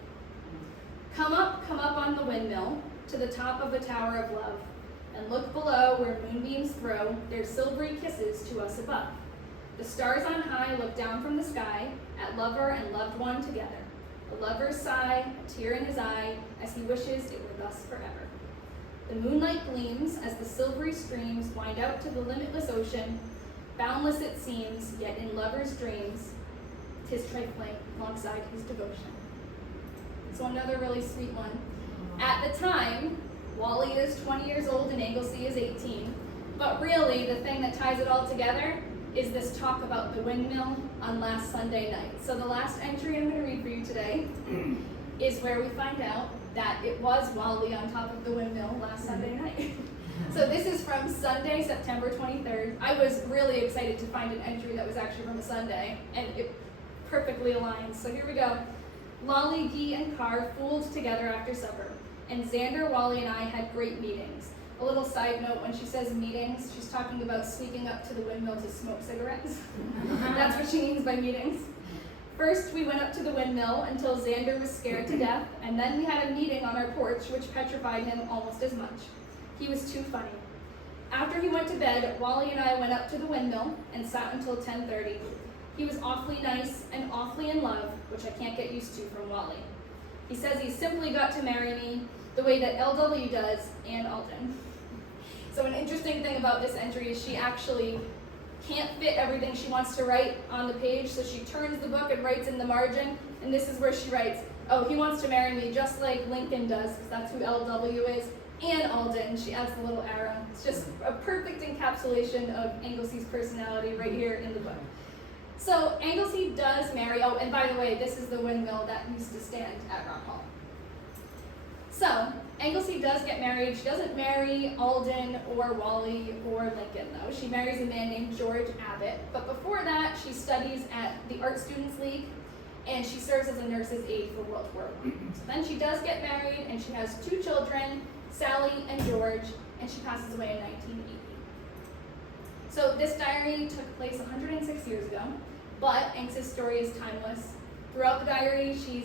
Come up on the windmill, to the top of the tower of love, and look below where moonbeams throw their silvery kisses to us above. The stars on high look down from the sky at lover and loved one together. The lover's sigh, a tear in his eye, as he wishes it were thus forever. The moonlight gleams as the silvery streams wind out to the limitless ocean. Boundless it seems, yet in lover's dreams, 'tis trifling alongside his devotion. So another really sweet one. At the time, Wally is 20 years old and Anglesea is 18. But really, the thing that ties it all together is this talk about the windmill on last Sunday night. So the last entry I'm going to read for you today is where we find out that it was Wally on top of the windmill last Sunday night. So this is from Sunday, September 23rd. I was really excited to find an entry that was actually from a Sunday, and it perfectly aligns. So here we go. Lolly, Guy, and Carr fooled together after supper, and Xander, Wally, and I had great meetings. A little side note, when she says meetings, she's talking about sneaking up to the windmill to smoke cigarettes. That's what she means by meetings. First, we went up to the windmill until Xander was scared to death, and then we had a meeting on our porch, which petrified him almost as much. He was too funny. After he went to bed, Wally and I went up to the windmill and sat until 10:30. He was awfully nice and awfully in love, which I can't get used to from Wally. He says he simply got to marry me the way that LW does and Alden. So an interesting thing about this entry is she actually can't fit everything she wants to write on the page, so she turns the book and writes in the margin, and this is where she writes, oh, he wants to marry me just like Lincoln does, because that's who LW is, and Alden. She adds the little arrow. It's just a perfect encapsulation of Anglesea's personality right here in the book. So Anglesea does marry, oh, and by the way, this is the windmill that used to stand at Rock Hall. So Anglesea does get married. She doesn't marry Alden or Wally or Lincoln, though. She marries a man named George Abbott. But before that, she studies at the Art Students League, and she serves as a nurse's aide for World War I. So then she does get married, and she has 2 children, Sally and George, and she passes away in 1980. So this diary took place 106 years ago, but Anx's story is timeless. Throughout the diary, she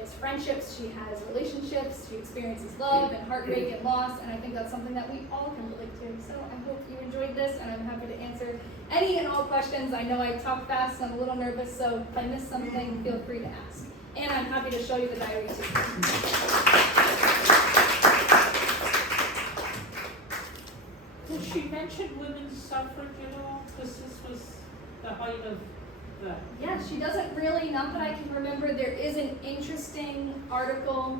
has friendships, she has relationships, she experiences love and heartbreak and loss, and I think that's something that we all can relate to. So I hope you enjoyed this, and I'm happy to answer any and all questions. I know I talk fast and I'm a little nervous, so if I miss something, feel free to ask. And I'm happy to show you the diary too. Did she mention women's suffrage at all? Because this was the height of the... Yeah, she doesn't really, not that I can remember. There is an interesting article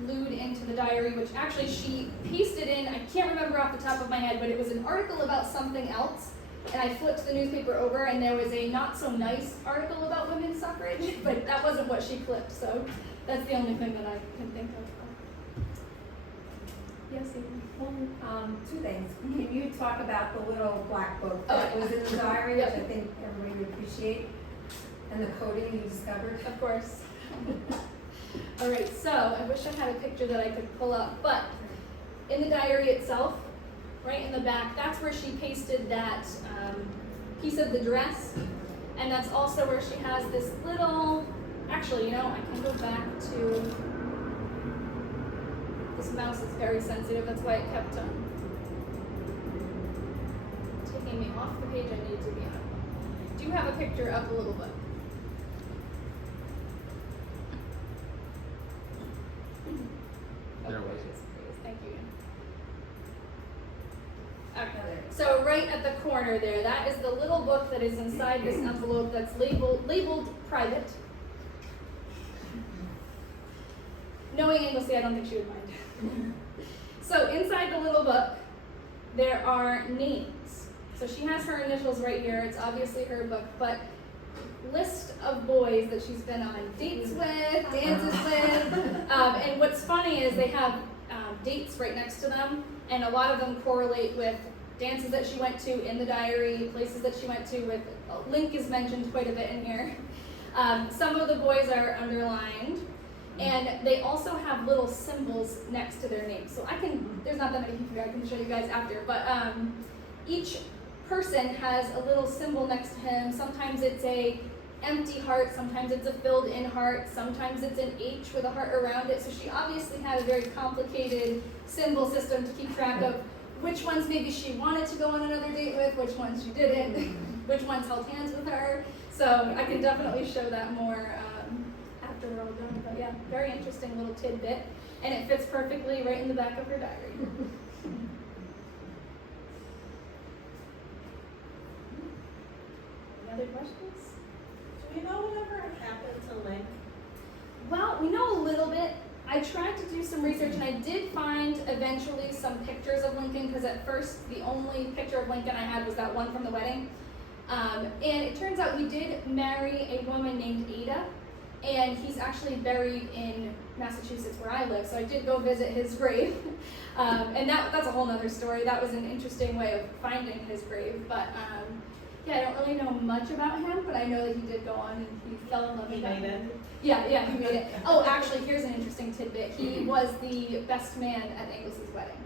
glued into the diary, which actually she pasted in, I can't remember off the top of my head, but it was an article about something else. And I flipped the newspaper over and there was a not so nice article about women's suffrage, but that wasn't what she clipped, so that's the only thing that I can think of. Yes, Adrian? Two things. Can you talk about the little black book that was in the diary, which I think everybody would appreciate, and the coding you discovered? Of course. All right, so I wish I had a picture that I could pull up, but in the diary itself, right in the back, that's where she pasted that piece of the dress, and that's also where she has this little, actually, you know, I can go back to, this mouse is very sensitive, that's why it kept taking me off the page I needed to be on. Do you have a picture of the little book? There was. Thank you. Okay. So right at the corner there, that is the little book that is inside this envelope that's labeled private. Knowing Anglesea, I don't think she would mind. So inside the little book, there are names. So she has her initials right here. It's obviously her book, but list of boys that she's been on dates with, dances with, and what's funny is they have dates right next to them, and a lot of them correlate with dances that she went to in the diary, places that she went to with, Link is mentioned quite a bit in here. Some of the boys are underlined, and they also have little symbols next to their names. So there's not that many people here, I can show you guys after, but each person has a little symbol next to him. Sometimes it's a empty heart, sometimes it's a filled in heart, sometimes it's an H with a heart around it. So she obviously had a very complicated symbol system to keep track of which ones maybe she wanted to go on another date with, which ones she didn't, which ones held hands with her. So I can definitely show that more after we're all done. But yeah, very interesting little tidbit. And it fits perfectly right in the back of her diary. Any other questions? Do we know whatever happened to Link? Well, we know a little bit. I tried to do some research and I did find eventually some pictures of Lincoln, because at first the only picture of Lincoln I had was that one from the wedding. And it turns out he did marry a woman named Ada, and he's actually buried in Massachusetts where I live, so I did go visit his grave. And that's a whole nother story. That was an interesting way of finding his grave, but yeah, I don't really know much about him, but I know that he did go on and he fell in love with that. He made it. Yeah, he made it. Oh, actually, here's an interesting tidbit. He was the best man at Anglesea's wedding.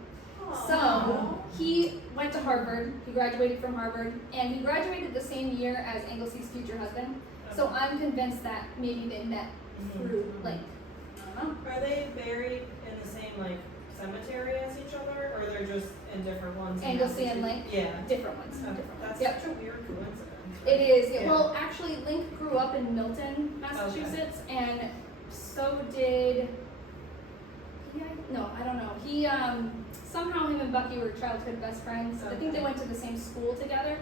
So he went to Harvard. He graduated from Harvard, and he graduated the same year as Anglesea's future husband. So I'm convinced that maybe they met through Link. I don't know. Are they buried in the same like cemetery as each other, or they're just in different ones? in Anglesea and Massachusetts? Link? Yeah. Different ones. Okay. Different ones. That's Yep. such a weird coincidence. It is. Yeah. Well, actually, Link grew up in Milton, Massachusetts, and so did. No, I don't know. He somehow him and Bucky were childhood best friends. I think they went to the same school together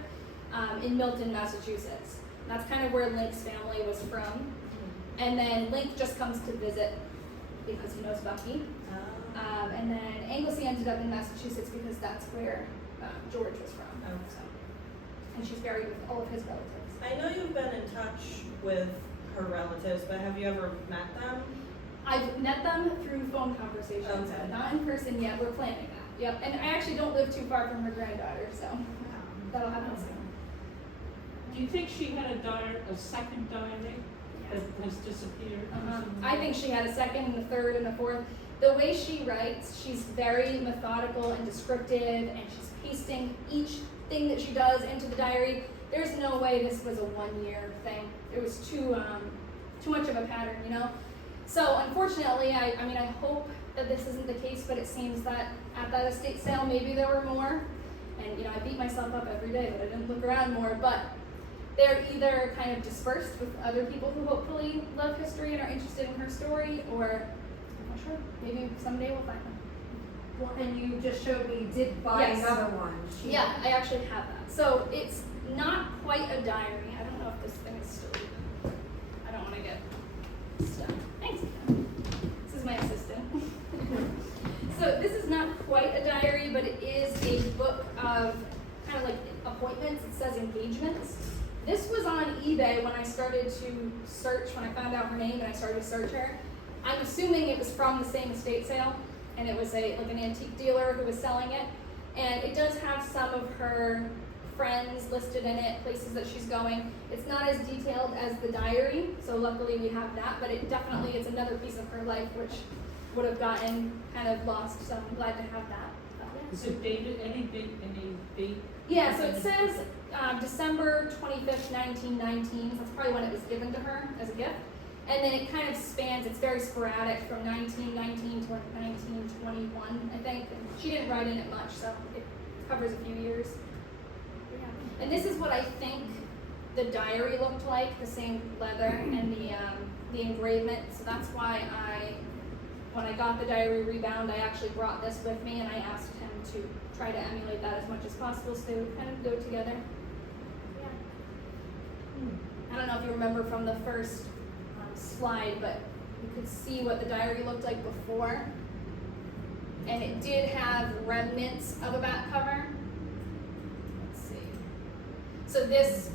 in Milton, Massachusetts. And that's kind of where Link's family was from. And then Link just comes to visit because he knows Bucky. And then Anglesea ended up in Massachusetts because that's where George was from. So, and she's buried with all of his relatives. I know you've been in touch with her relatives, but have you ever met them? I've met them through phone conversations, Okay. but not in person yet. We're planning that. Yep. And I actually don't live too far from her granddaughter, so that'll happen soon. Do you think she had a second diary that has disappeared? or something? I think she had a second and a third and a fourth. The way she writes, she's very methodical and descriptive, and she's pasting each thing that she does into the diary. There's no way this was a 1 year thing. It was too much of a pattern, you know? So unfortunately, I mean, I hope that this isn't the case, but it seems that at that estate sale, maybe there were more. And, you know, I beat myself up every day that I didn't look around more, but they're either kind of dispersed with other people who hopefully love history and are interested in her story, or I'm not sure, maybe someday we'll find them. Well, and you just showed me you did buy Yes. another one. Yeah, I actually have that. So it's not quite a diary. I don't know if this thing is still even. I don't want to get stuck. Thanks. This is my assistant. So this is not quite a diary, but it is a book of kind of like appointments. It says engagements. This was on eBay when I started to search, when I found out her name and I started to search her. I'm assuming it was from the same estate sale, and it was like an antique dealer who was selling it. And it does have some of her friends listed in it, places that she's going. It's not as detailed as the diary, so luckily we have that, but it definitely is another piece of her life which would have gotten kind of lost, so I'm glad to have that. Is it dated, any date? Yeah, so it says December 25th, 1919. That's probably when it was given to her as a gift. And then it kind of spans, it's very sporadic from 1919 to 1921, I think. And she didn't write in it much, so it covers a few years. Yeah. And this is what I think the diary looked like, the same leather and the engravement. So that's why when I got the diary rebound, I actually brought this with me and I asked him to try to emulate that as much as possible so they would kind of go together. Yeah. I don't know if you remember from the first slide, but you could see what the diary looked like before. And it did have remnants of a back cover. Let's see. So this,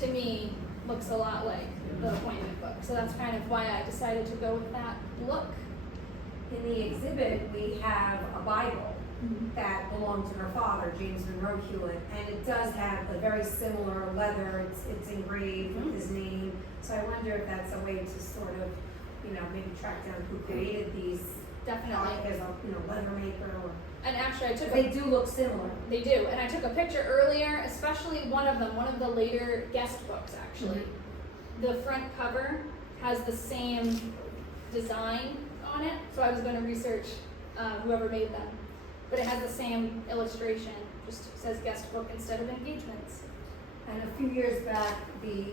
to me, looks a lot like the appointment book. So that's kind of why I decided to go with that look. In the exhibit, we have a Bible that belonged to her father, James Monroe Hewlett, and it does have a very similar leather. It's engraved with his name. So I wonder if that's a way to sort of, maybe track down who created these. Definitely. Like as a, leather maker or. And actually, I took They do look similar. They do, and I took a picture earlier, especially one of them, one of the later guest books actually. The front cover has the same design on it, so I was going to research whoever made them. But it has the same illustration, just says guest book instead of engagements. And a few years back, the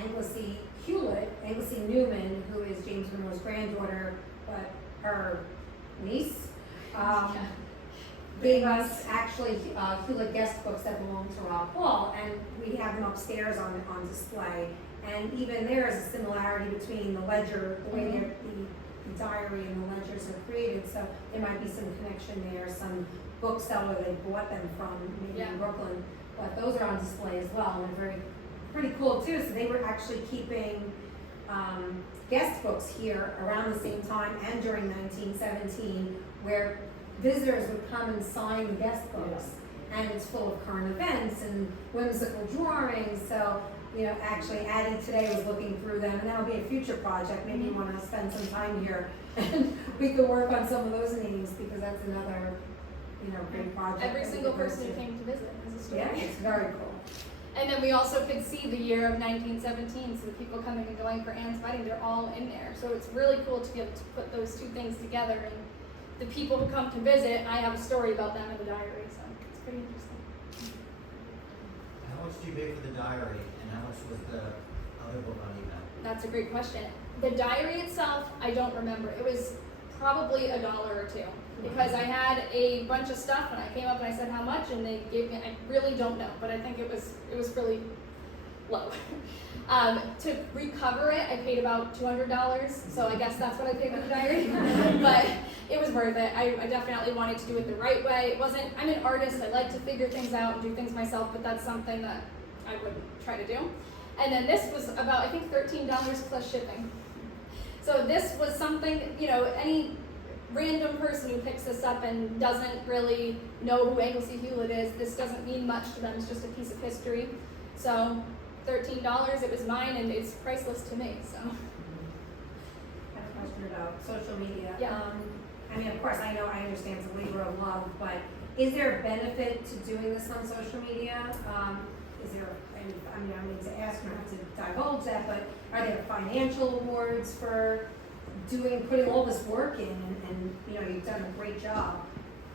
Anglesea Newman, who is James Monroe's granddaughter, but her niece, gave us actually Hewlett guest books that belong to Rock Hall, and we have them upstairs on display. And even there is a similarity between the ledger, the way the diary and the ledgers are created, so there might be some connection there, some bookseller they bought them from, maybe in Brooklyn, but those are on display as well, and they're pretty cool too. So they were actually keeping guest books here around the same time and during 1917, where visitors would come and sign the guest books, and it's full of current events and whimsical drawings. So, actually Addie today was looking through them, and that'll be a future project. Maybe you want to spend some time here, and we could work on some of those names, because that's another, great project. Every single person who came to visit has a story. Yeah, it's very cool. And then we also could see the year of 1917, so the people coming and going for Anne's wedding, they're all in there. So it's really cool to be able to put those two things together, and the people who come to visit, I have a story about them in the diary, so it's pretty interesting. How much do you pay for the diary, and how much was the other book on eBay? That's a great question. The diary itself, I don't remember. It was probably $1 or $2, because I had a bunch of stuff, and I came up and I said how much, and they gave me, I really don't know, but I think it was really low. To recover it, I paid about $200, so I guess that's what I paid for the diary. But it was worth it. I definitely wanted to do it the right way. I'm an artist, I like to figure things out and do things myself, but that's something that I wouldn't try to do. And then this was about, I think, $13 plus shipping. So this was something, any random person who picks this up and doesn't really know who Anglesea Hewlett is, this doesn't mean much to them, it's just a piece of history. So $13, it was mine, and it's priceless to me, so. I have a question about social media. Yeah. Of course, I understand it's a labor of love, but is there a benefit to doing this on social media? Is there, I need to ask, you don't have to divulge that, but are there financial awards for putting all this work in, and you've done a great job?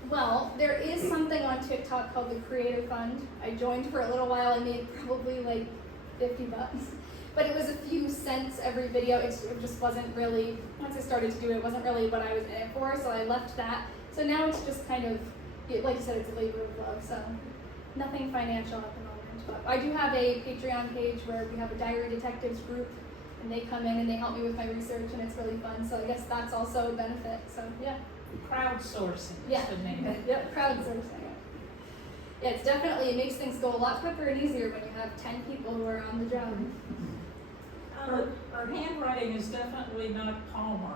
Well, there is something on TikTok called the Creator Fund. I joined for a little while. I made probably like $50, but it was a few cents every video. It just wasn't really, once I started to do it, it wasn't really what I was in it for, so I left that. So now it's just kind of, like you said, it's a labor of love, so nothing financial at the moment. But I do have a Patreon page where we have a diary detectives group, and they come in and they help me with my research, and it's really fun. So I guess that's also a benefit. So yeah. Crowdsourcing Yeah. is the name. Yep, crowdsourcing. Yeah, it makes things go a lot quicker and easier when you have 10 people who are on the job. Her handwriting is definitely not Palmer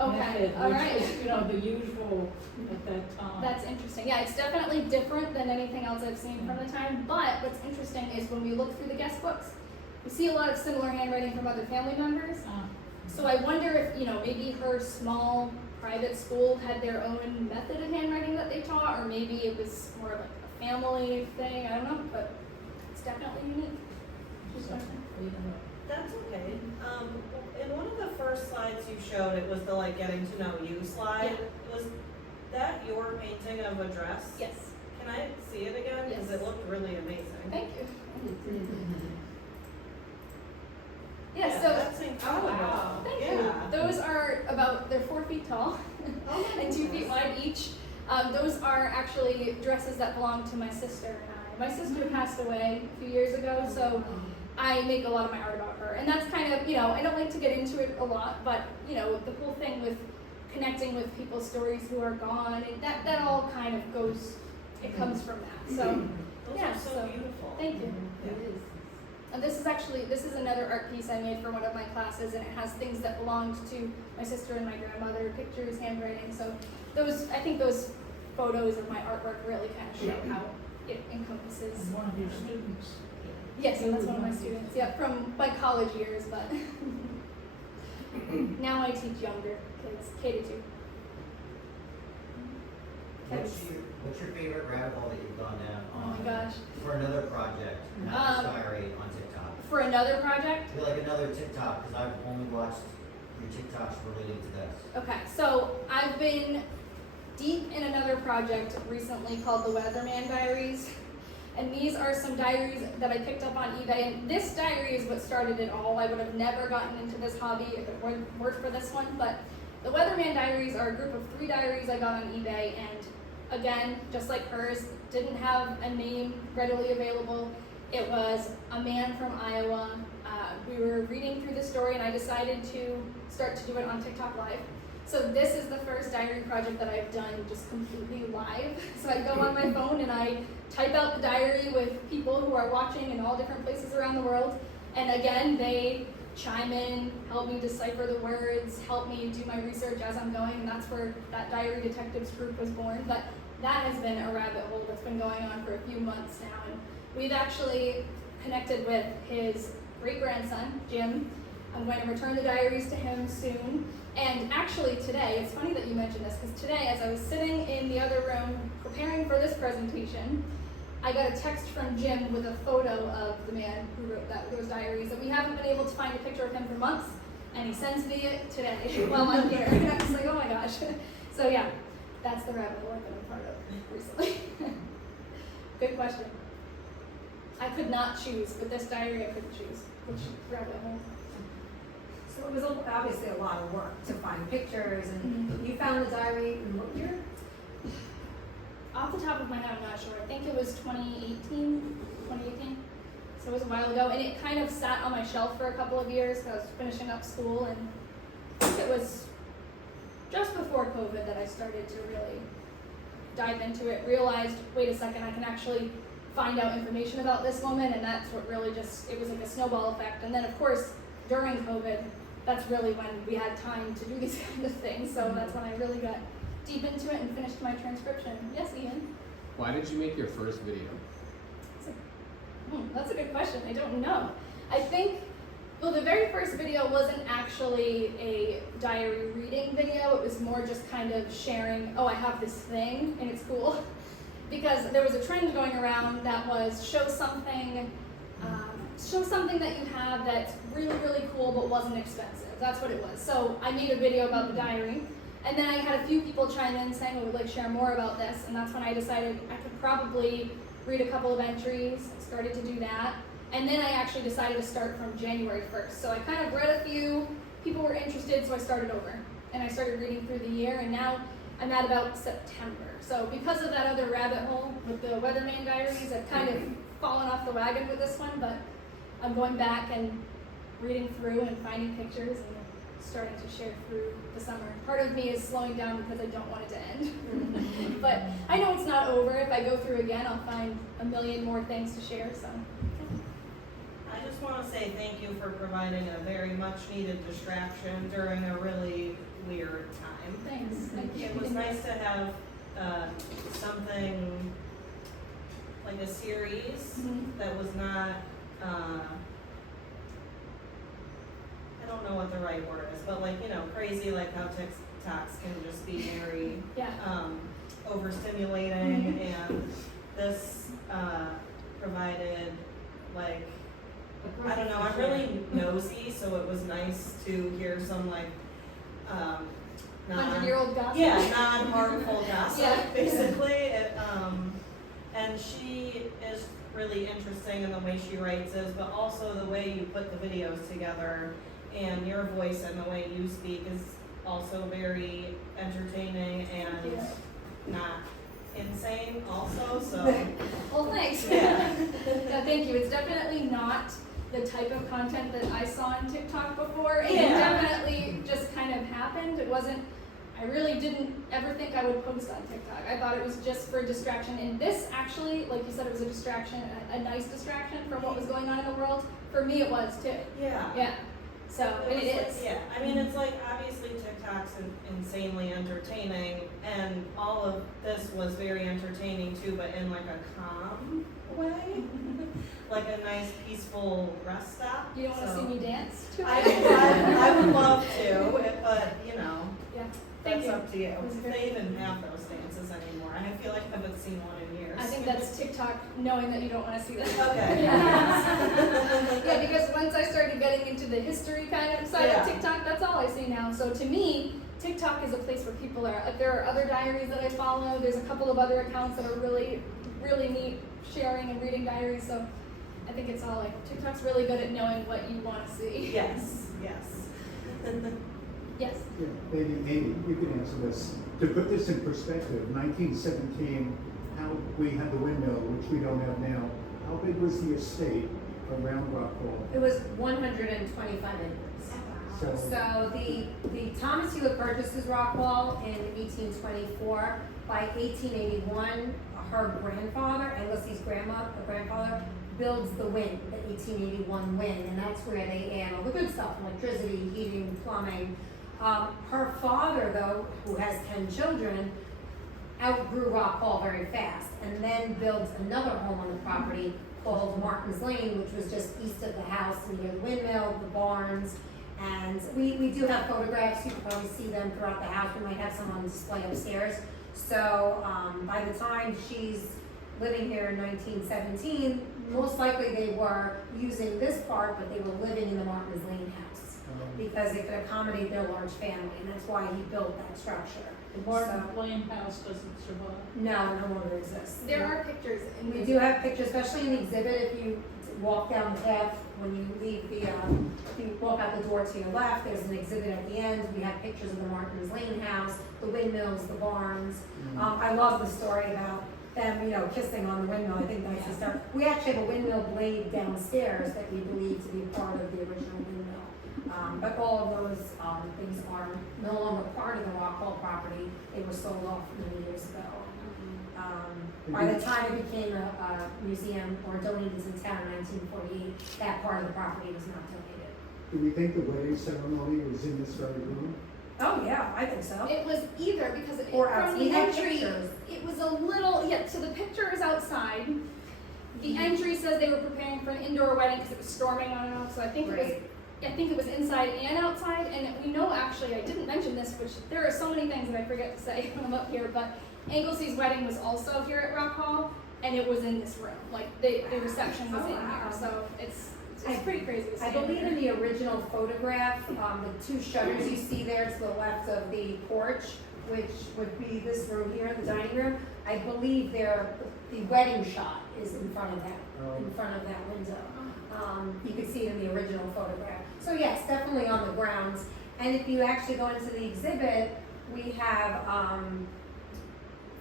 Okay, method, all which right. is, the usual at that time. That's interesting. Yeah, it's definitely different than anything else I've seen from the time. But what's interesting is when we look through the guest books, we see a lot of similar handwriting from other family members. So I wonder if, maybe her small private school had their own method of handwriting that they taught, or maybe it was more like a family thing. I don't know, but it's definitely unique. That's okay. In one of the first slides you showed, it was the getting to know you slide. Was that your painting of a dress? Yes. Can I see it again? Because Yes. it looked really amazing. Thank you. Yeah, so that's incredible. wow. thank Yeah. you. Those are they're 4 feet tall Oh my and 2 feet goodness. wide each. Those are actually dresses that belong to my sister and I. My sister passed away a few years ago, so I make a lot of my art about her. And that's kind of, I don't like to get into it a lot, but, the whole thing with connecting with people's stories who are gone, that all kind of goes, it comes from that. So Those Yeah, are so so, beautiful. Thank you. Yeah. And this is another art piece I made for one of my classes, and it has things that belonged to my sister and my grandmother, pictures, handwriting. So I think those photos of my artwork really kind of show how it encompasses. And one of your students. Yes, and that's one of my students. Yeah, from my college years, but now I teach younger kids, K to 2. What's your favorite rabbit hole that you've gone down Oh on? my gosh. For another project, not this diary on TikTok. For another project? Feel like another TikTok, because I've only watched your TikToks relating to this. Okay, so I've been deep in another project recently called the Weatherman Diaries. And these are some diaries that I picked up on eBay. And this diary is what started it all. I would have never gotten into this hobby if it weren't for this one. But the Weatherman Diaries are a group of 3 diaries I got on eBay. And again, just like hers, didn't have a name readily available. It was a man from Iowa. We were reading through the story and I decided to start to do it on TikTok Live. So this is the first diary project that I've done just completely live. So I go on my phone and I type out the diary with people who are watching in all different places around the world. And again, they chime in, help me decipher the words, help me do my research as I'm going, and that's where that Diary Detectives group was born. But that has been a rabbit hole that's been going on for a few months now. And we've actually connected with his great-grandson, Jim. I'm going to return the diaries to him soon. And actually today, it's funny that you mentioned this, because today as I was sitting in the other room preparing for this presentation, I got a text from Jim with a photo of the man who wrote those diaries, and we haven't been able to find a picture of him for months, and he sends me it today while I'm here. And I'm just like, oh my gosh. So yeah, that's the rabbit hole I've been a part of recently. Good question. I could not choose, but this diary I couldn't choose which rabbit hole. So it was obviously a lot of work to find pictures, and you found the diary in what year? Off the top of my head, I'm not sure. I think it was 2018. So it was a while ago, and it kind of sat on my shelf for a couple of years because I was finishing up school, and I think it was just before COVID that I started to really dive into it, realized, wait a second, I can actually find out information about this woman, and that's what really just, it was like a snowball effect. And then of course, during COVID, that's really when we had time to do these kind of things, so that's when I really got deep into it and finished my transcription. Yes, Ian? Why did you make your first video? That's a good question. I don't know. I think, well, the very first video wasn't actually a diary reading video. It was more just kind of sharing, oh, I have this thing and it's cool. Because there was a trend going around that was show something that you have that's really, really cool but wasn't expensive. That's what it was. So I made a video about the diary. And then I had a few people chime in saying, we would like share more about this. And that's when I decided I could probably read a couple of entries. I started to do that. And then I actually decided to start from January 1st. So I kind of read a few, people were interested, so I started over. And I started reading through the year, and now I'm at about September. So because of that other rabbit hole with the Weatherman Diaries, I've kind of fallen off the wagon with this one, but I'm going back and reading through and finding pictures and starting to share through the summer. Part of me is slowing down because I don't want it to end. But I know it's not over. If I go through again, I'll find a million more things to share, so. I just want to say thank you for providing a very much needed distraction during a really weird time. Thanks. Thank you. It was nice to have something like a series that was not, I don't know what the right word is, but like, you know, crazy, like how TikToks can just be very overstimulating, and this provided like, I don't know, I'm really nosy, so it was nice to hear some like 100-year-old gossip. Yeah, non-harmful gossip, Yeah. basically. And she is really interesting in the way she writes is, but also the way you put the videos together, and your voice and the way you speak is also very entertaining and not insane also, so. Well, thanks. Yeah. No, thank you. It's definitely not the type of content that I saw on TikTok before. It Yeah. definitely just kind of happened. It wasn't, I really didn't ever think I would post on TikTok. I thought it was just for distraction, and this actually, like you said, it was a distraction, a nice distraction from what was going on in the world. For me, it was too. Yeah. Yeah. So, and it was is. like, yeah, I mean, it's like, obviously TikTok's insanely entertaining, and all of this was very entertaining too, but in like a calm way. Like a nice, peaceful rest stop. You don't want to So- see me dance too I, much? I would love to, but you know, Yeah. Thank that's you. up to you. It was If very- they even have those dances anymore. I feel like I haven't seen one in years. I think that's TikTok knowing that you don't want to see that. Okay. Yeah. Yeah, because once I started getting into the history kind of side Yeah. of TikTok, that's all I see now. So to me, TikTok is a place where people are, like, there are other diaries that I follow. There's a couple of other accounts that are really, really neat sharing and reading diaries. So I think it's all like, TikTok's really good at knowing what you want to see. Yes, yes. Yes. Yeah, maybe you can answer this. To put this in perspective, 1917, how we had the windmill, which we don't have now. How big was the estate around Rockwall? It was 125 acres. So the Thomas Hewitt purchases Rockwall in 1824. By 1881, her grandfather, Anglesea's grandfather, builds the Wynn, the 1881 Wynn, and that's where they add all the good stuff, electricity, heating, plumbing. Her father, though, who has 10 children, outgrew Rockwall very fast, and then builds another home on the property called Martin's Lane, which was just east of the house, near the windmill, the barns. And we do have photographs. You can probably see them throughout the house. We might have some on display upstairs. So by the time she's living here in 1917, most likely they were using this part, but they were living in the Martin's Lane house because it could accommodate their large family, and that's why he built that structure. The Martin Lane house doesn't survive. No, no longer exists. There are pictures. And we do have pictures, especially in the exhibit, if you walk down the path, when you leave if you walk out the door to your left, there's an exhibit at the end. We have pictures of the Martin's Lane house, the windmills, the barns. I love the story about them, kissing on the windmill. I think that's the start. We actually have a windmill blade downstairs that we believe to be part of the original windmill. But all of those things are no longer part of the Rockwall property. They were sold off many years ago. By the time it became a museum or donated to the town in 1948, that part of the property was not donated. Do we think the wedding ceremony was in this very room? Oh, yeah, I think so. It was either because Or from else the we had entry, pictures. it was a little, so the picture is outside. The entry says they were preparing for an indoor wedding because it was storming on and off, so I think it was inside and outside, and we know actually, I didn't mention this, which there are so many things that I forget to say when I'm up here, but Anglesea's wedding was also here at Rock Hall, and it was in this room, like the reception was in here, so it's pretty crazy to see. I believe in the original photograph, the two shutters you see there to the left of the porch, which would be this room here, the dining room, I believe the wedding shot is in front of that window. You could see it in the original photograph. So yes, definitely on the grounds. And if you actually go into the exhibit, we have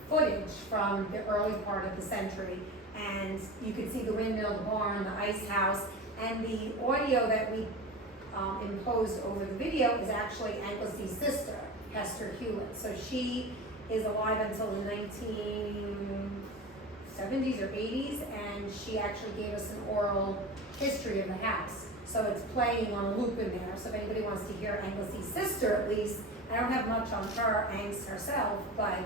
footage from the early part of the century. And you can see the windmill, the barn, the ice house, and the audio that we imposed over the video is actually Anglesea's sister, Hester Hewitt. So she is alive until the 1970s or 80s, and she actually gave us an oral history of the house. So it's playing on a loop in there. So if anybody wants to hear Anglesea's sister, at least, I don't have much on her, Angs herself, but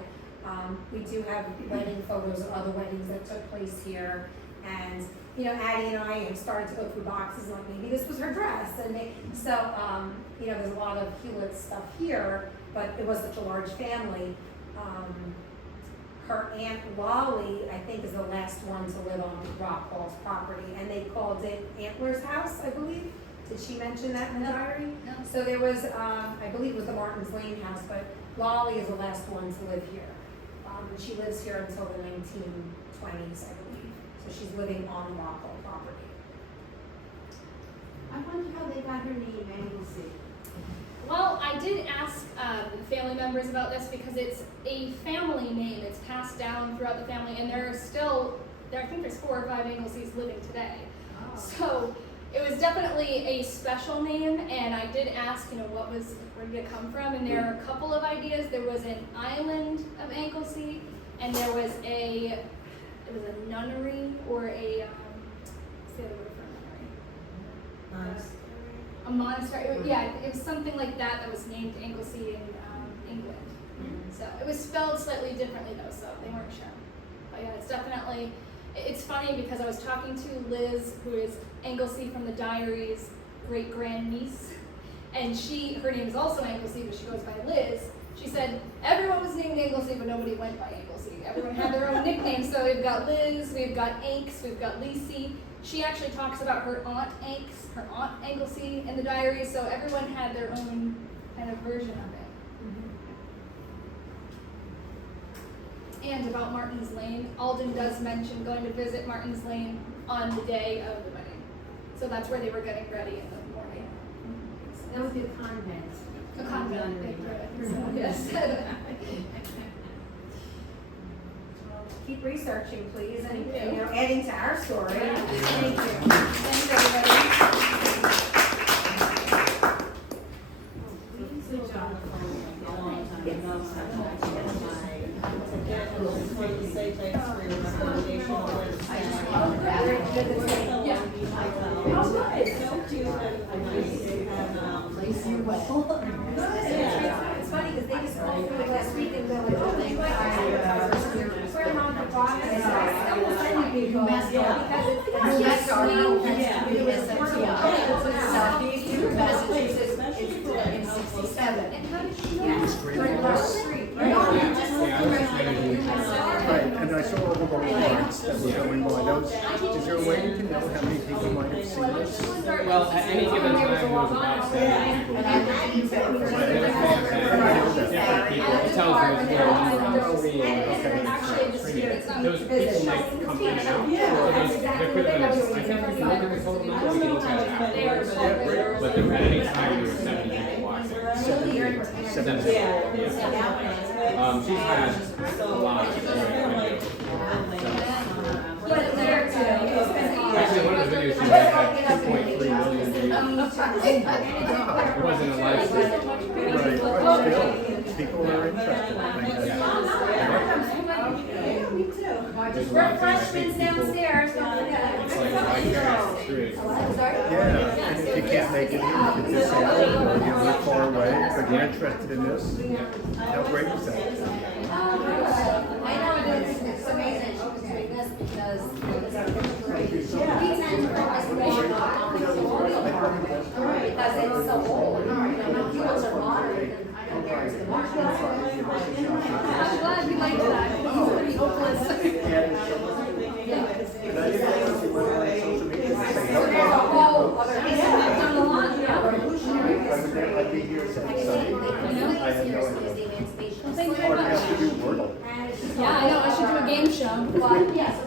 we do have wedding photos of other weddings that took place here. And, Addie and I have started to go through boxes like maybe this was her dress. And there's a lot of Hewitt stuff here, but it was such a large family. Her Aunt Lolly, I think, is the last one to live on Rockwall's property, and they called it Antler's House, I believe. Did she mention that in the diary? No. So there was, I believe it was the Martin's Lane house, but Lolly is the last one to live here. She lives here until the 1920s, I believe. So she's living on the Rockwall property. I wonder how they got her name, Anglesea. Well, I did ask family members about this because it's a family name. It's passed down throughout the family, and there are still, I think there's 4 or 5 Angleseas living today. Oh. So It was definitely a special name, and I did ask, where did it come from? And there are a couple of ideas. There was an island of Anglesea, and there was it was a nunnery or what's the other word for a nunnery? A monastery. It was something like that was named Anglesea in England. So it was spelled slightly differently though, so they weren't sure. But yeah, it's definitely. It's funny because I was talking to Liz, who is Anglesea from the Diaries' great-grandniece, and her name is also Anglesea, but she goes by Liz. She said everyone was named Anglesea, but nobody went by Anglesea. Everyone had their own nicknames, so we've got Liz, we've got Anks, we've got Lacey. She actually talks about her aunt Anks, her aunt Anglesea in the Diaries, so everyone had their own kind of version of it. And about Martin's Lane, Alden does mention going to visit Martin's Lane on the day of the wedding. So that's where they were getting ready in the morning. That would be a convent. A convent, thank you. So, yes. Keep researching, please, and, Thank you. adding to our story. Thank you. Thanks, everybody. Good job. Say thanks for your recommendation on It's funny because they just called me last week and they're like, oh, they like we're on the process. I still send you people because it's Yes, our sweet. in 67. And how did you know? Yes. Right across the street. Right, and I saw all the remarks that were going by those. Is there a way you can know how many people might have seen this? Well, at any given time, there was about 7 people. Different people. It tells you it's around 3 and those people might come in and out. There could have been, I think if you look at the total number, we can look at it afterwards. But there at any time, there were 7 people watching. 7 people, yeah. She's had a lot of video. Actually, one of the videos she made had 2.3 million views. It wasn't a live stream. Right, but still, people are interested. I think that's- Refreshments downstairs. It's like I carry Yeah, and if you can't make it, you can just say, oh, you live far away, but you're interested in this. How great is that? I know it is, it's amazing she was doing this because we tend to focus more on because it's so old. Humans are modern compared to the Martians. I'm glad you liked that. It's pretty hopeless. And I didn't realize you went on social media to say, So there's a whole other piece of it. Done a lot, yeah. I'd be here since Sunday. I had no idea. Thank you very Or you have much. to do Wordle. Yeah, I know, I should do a game show. But, yeah, so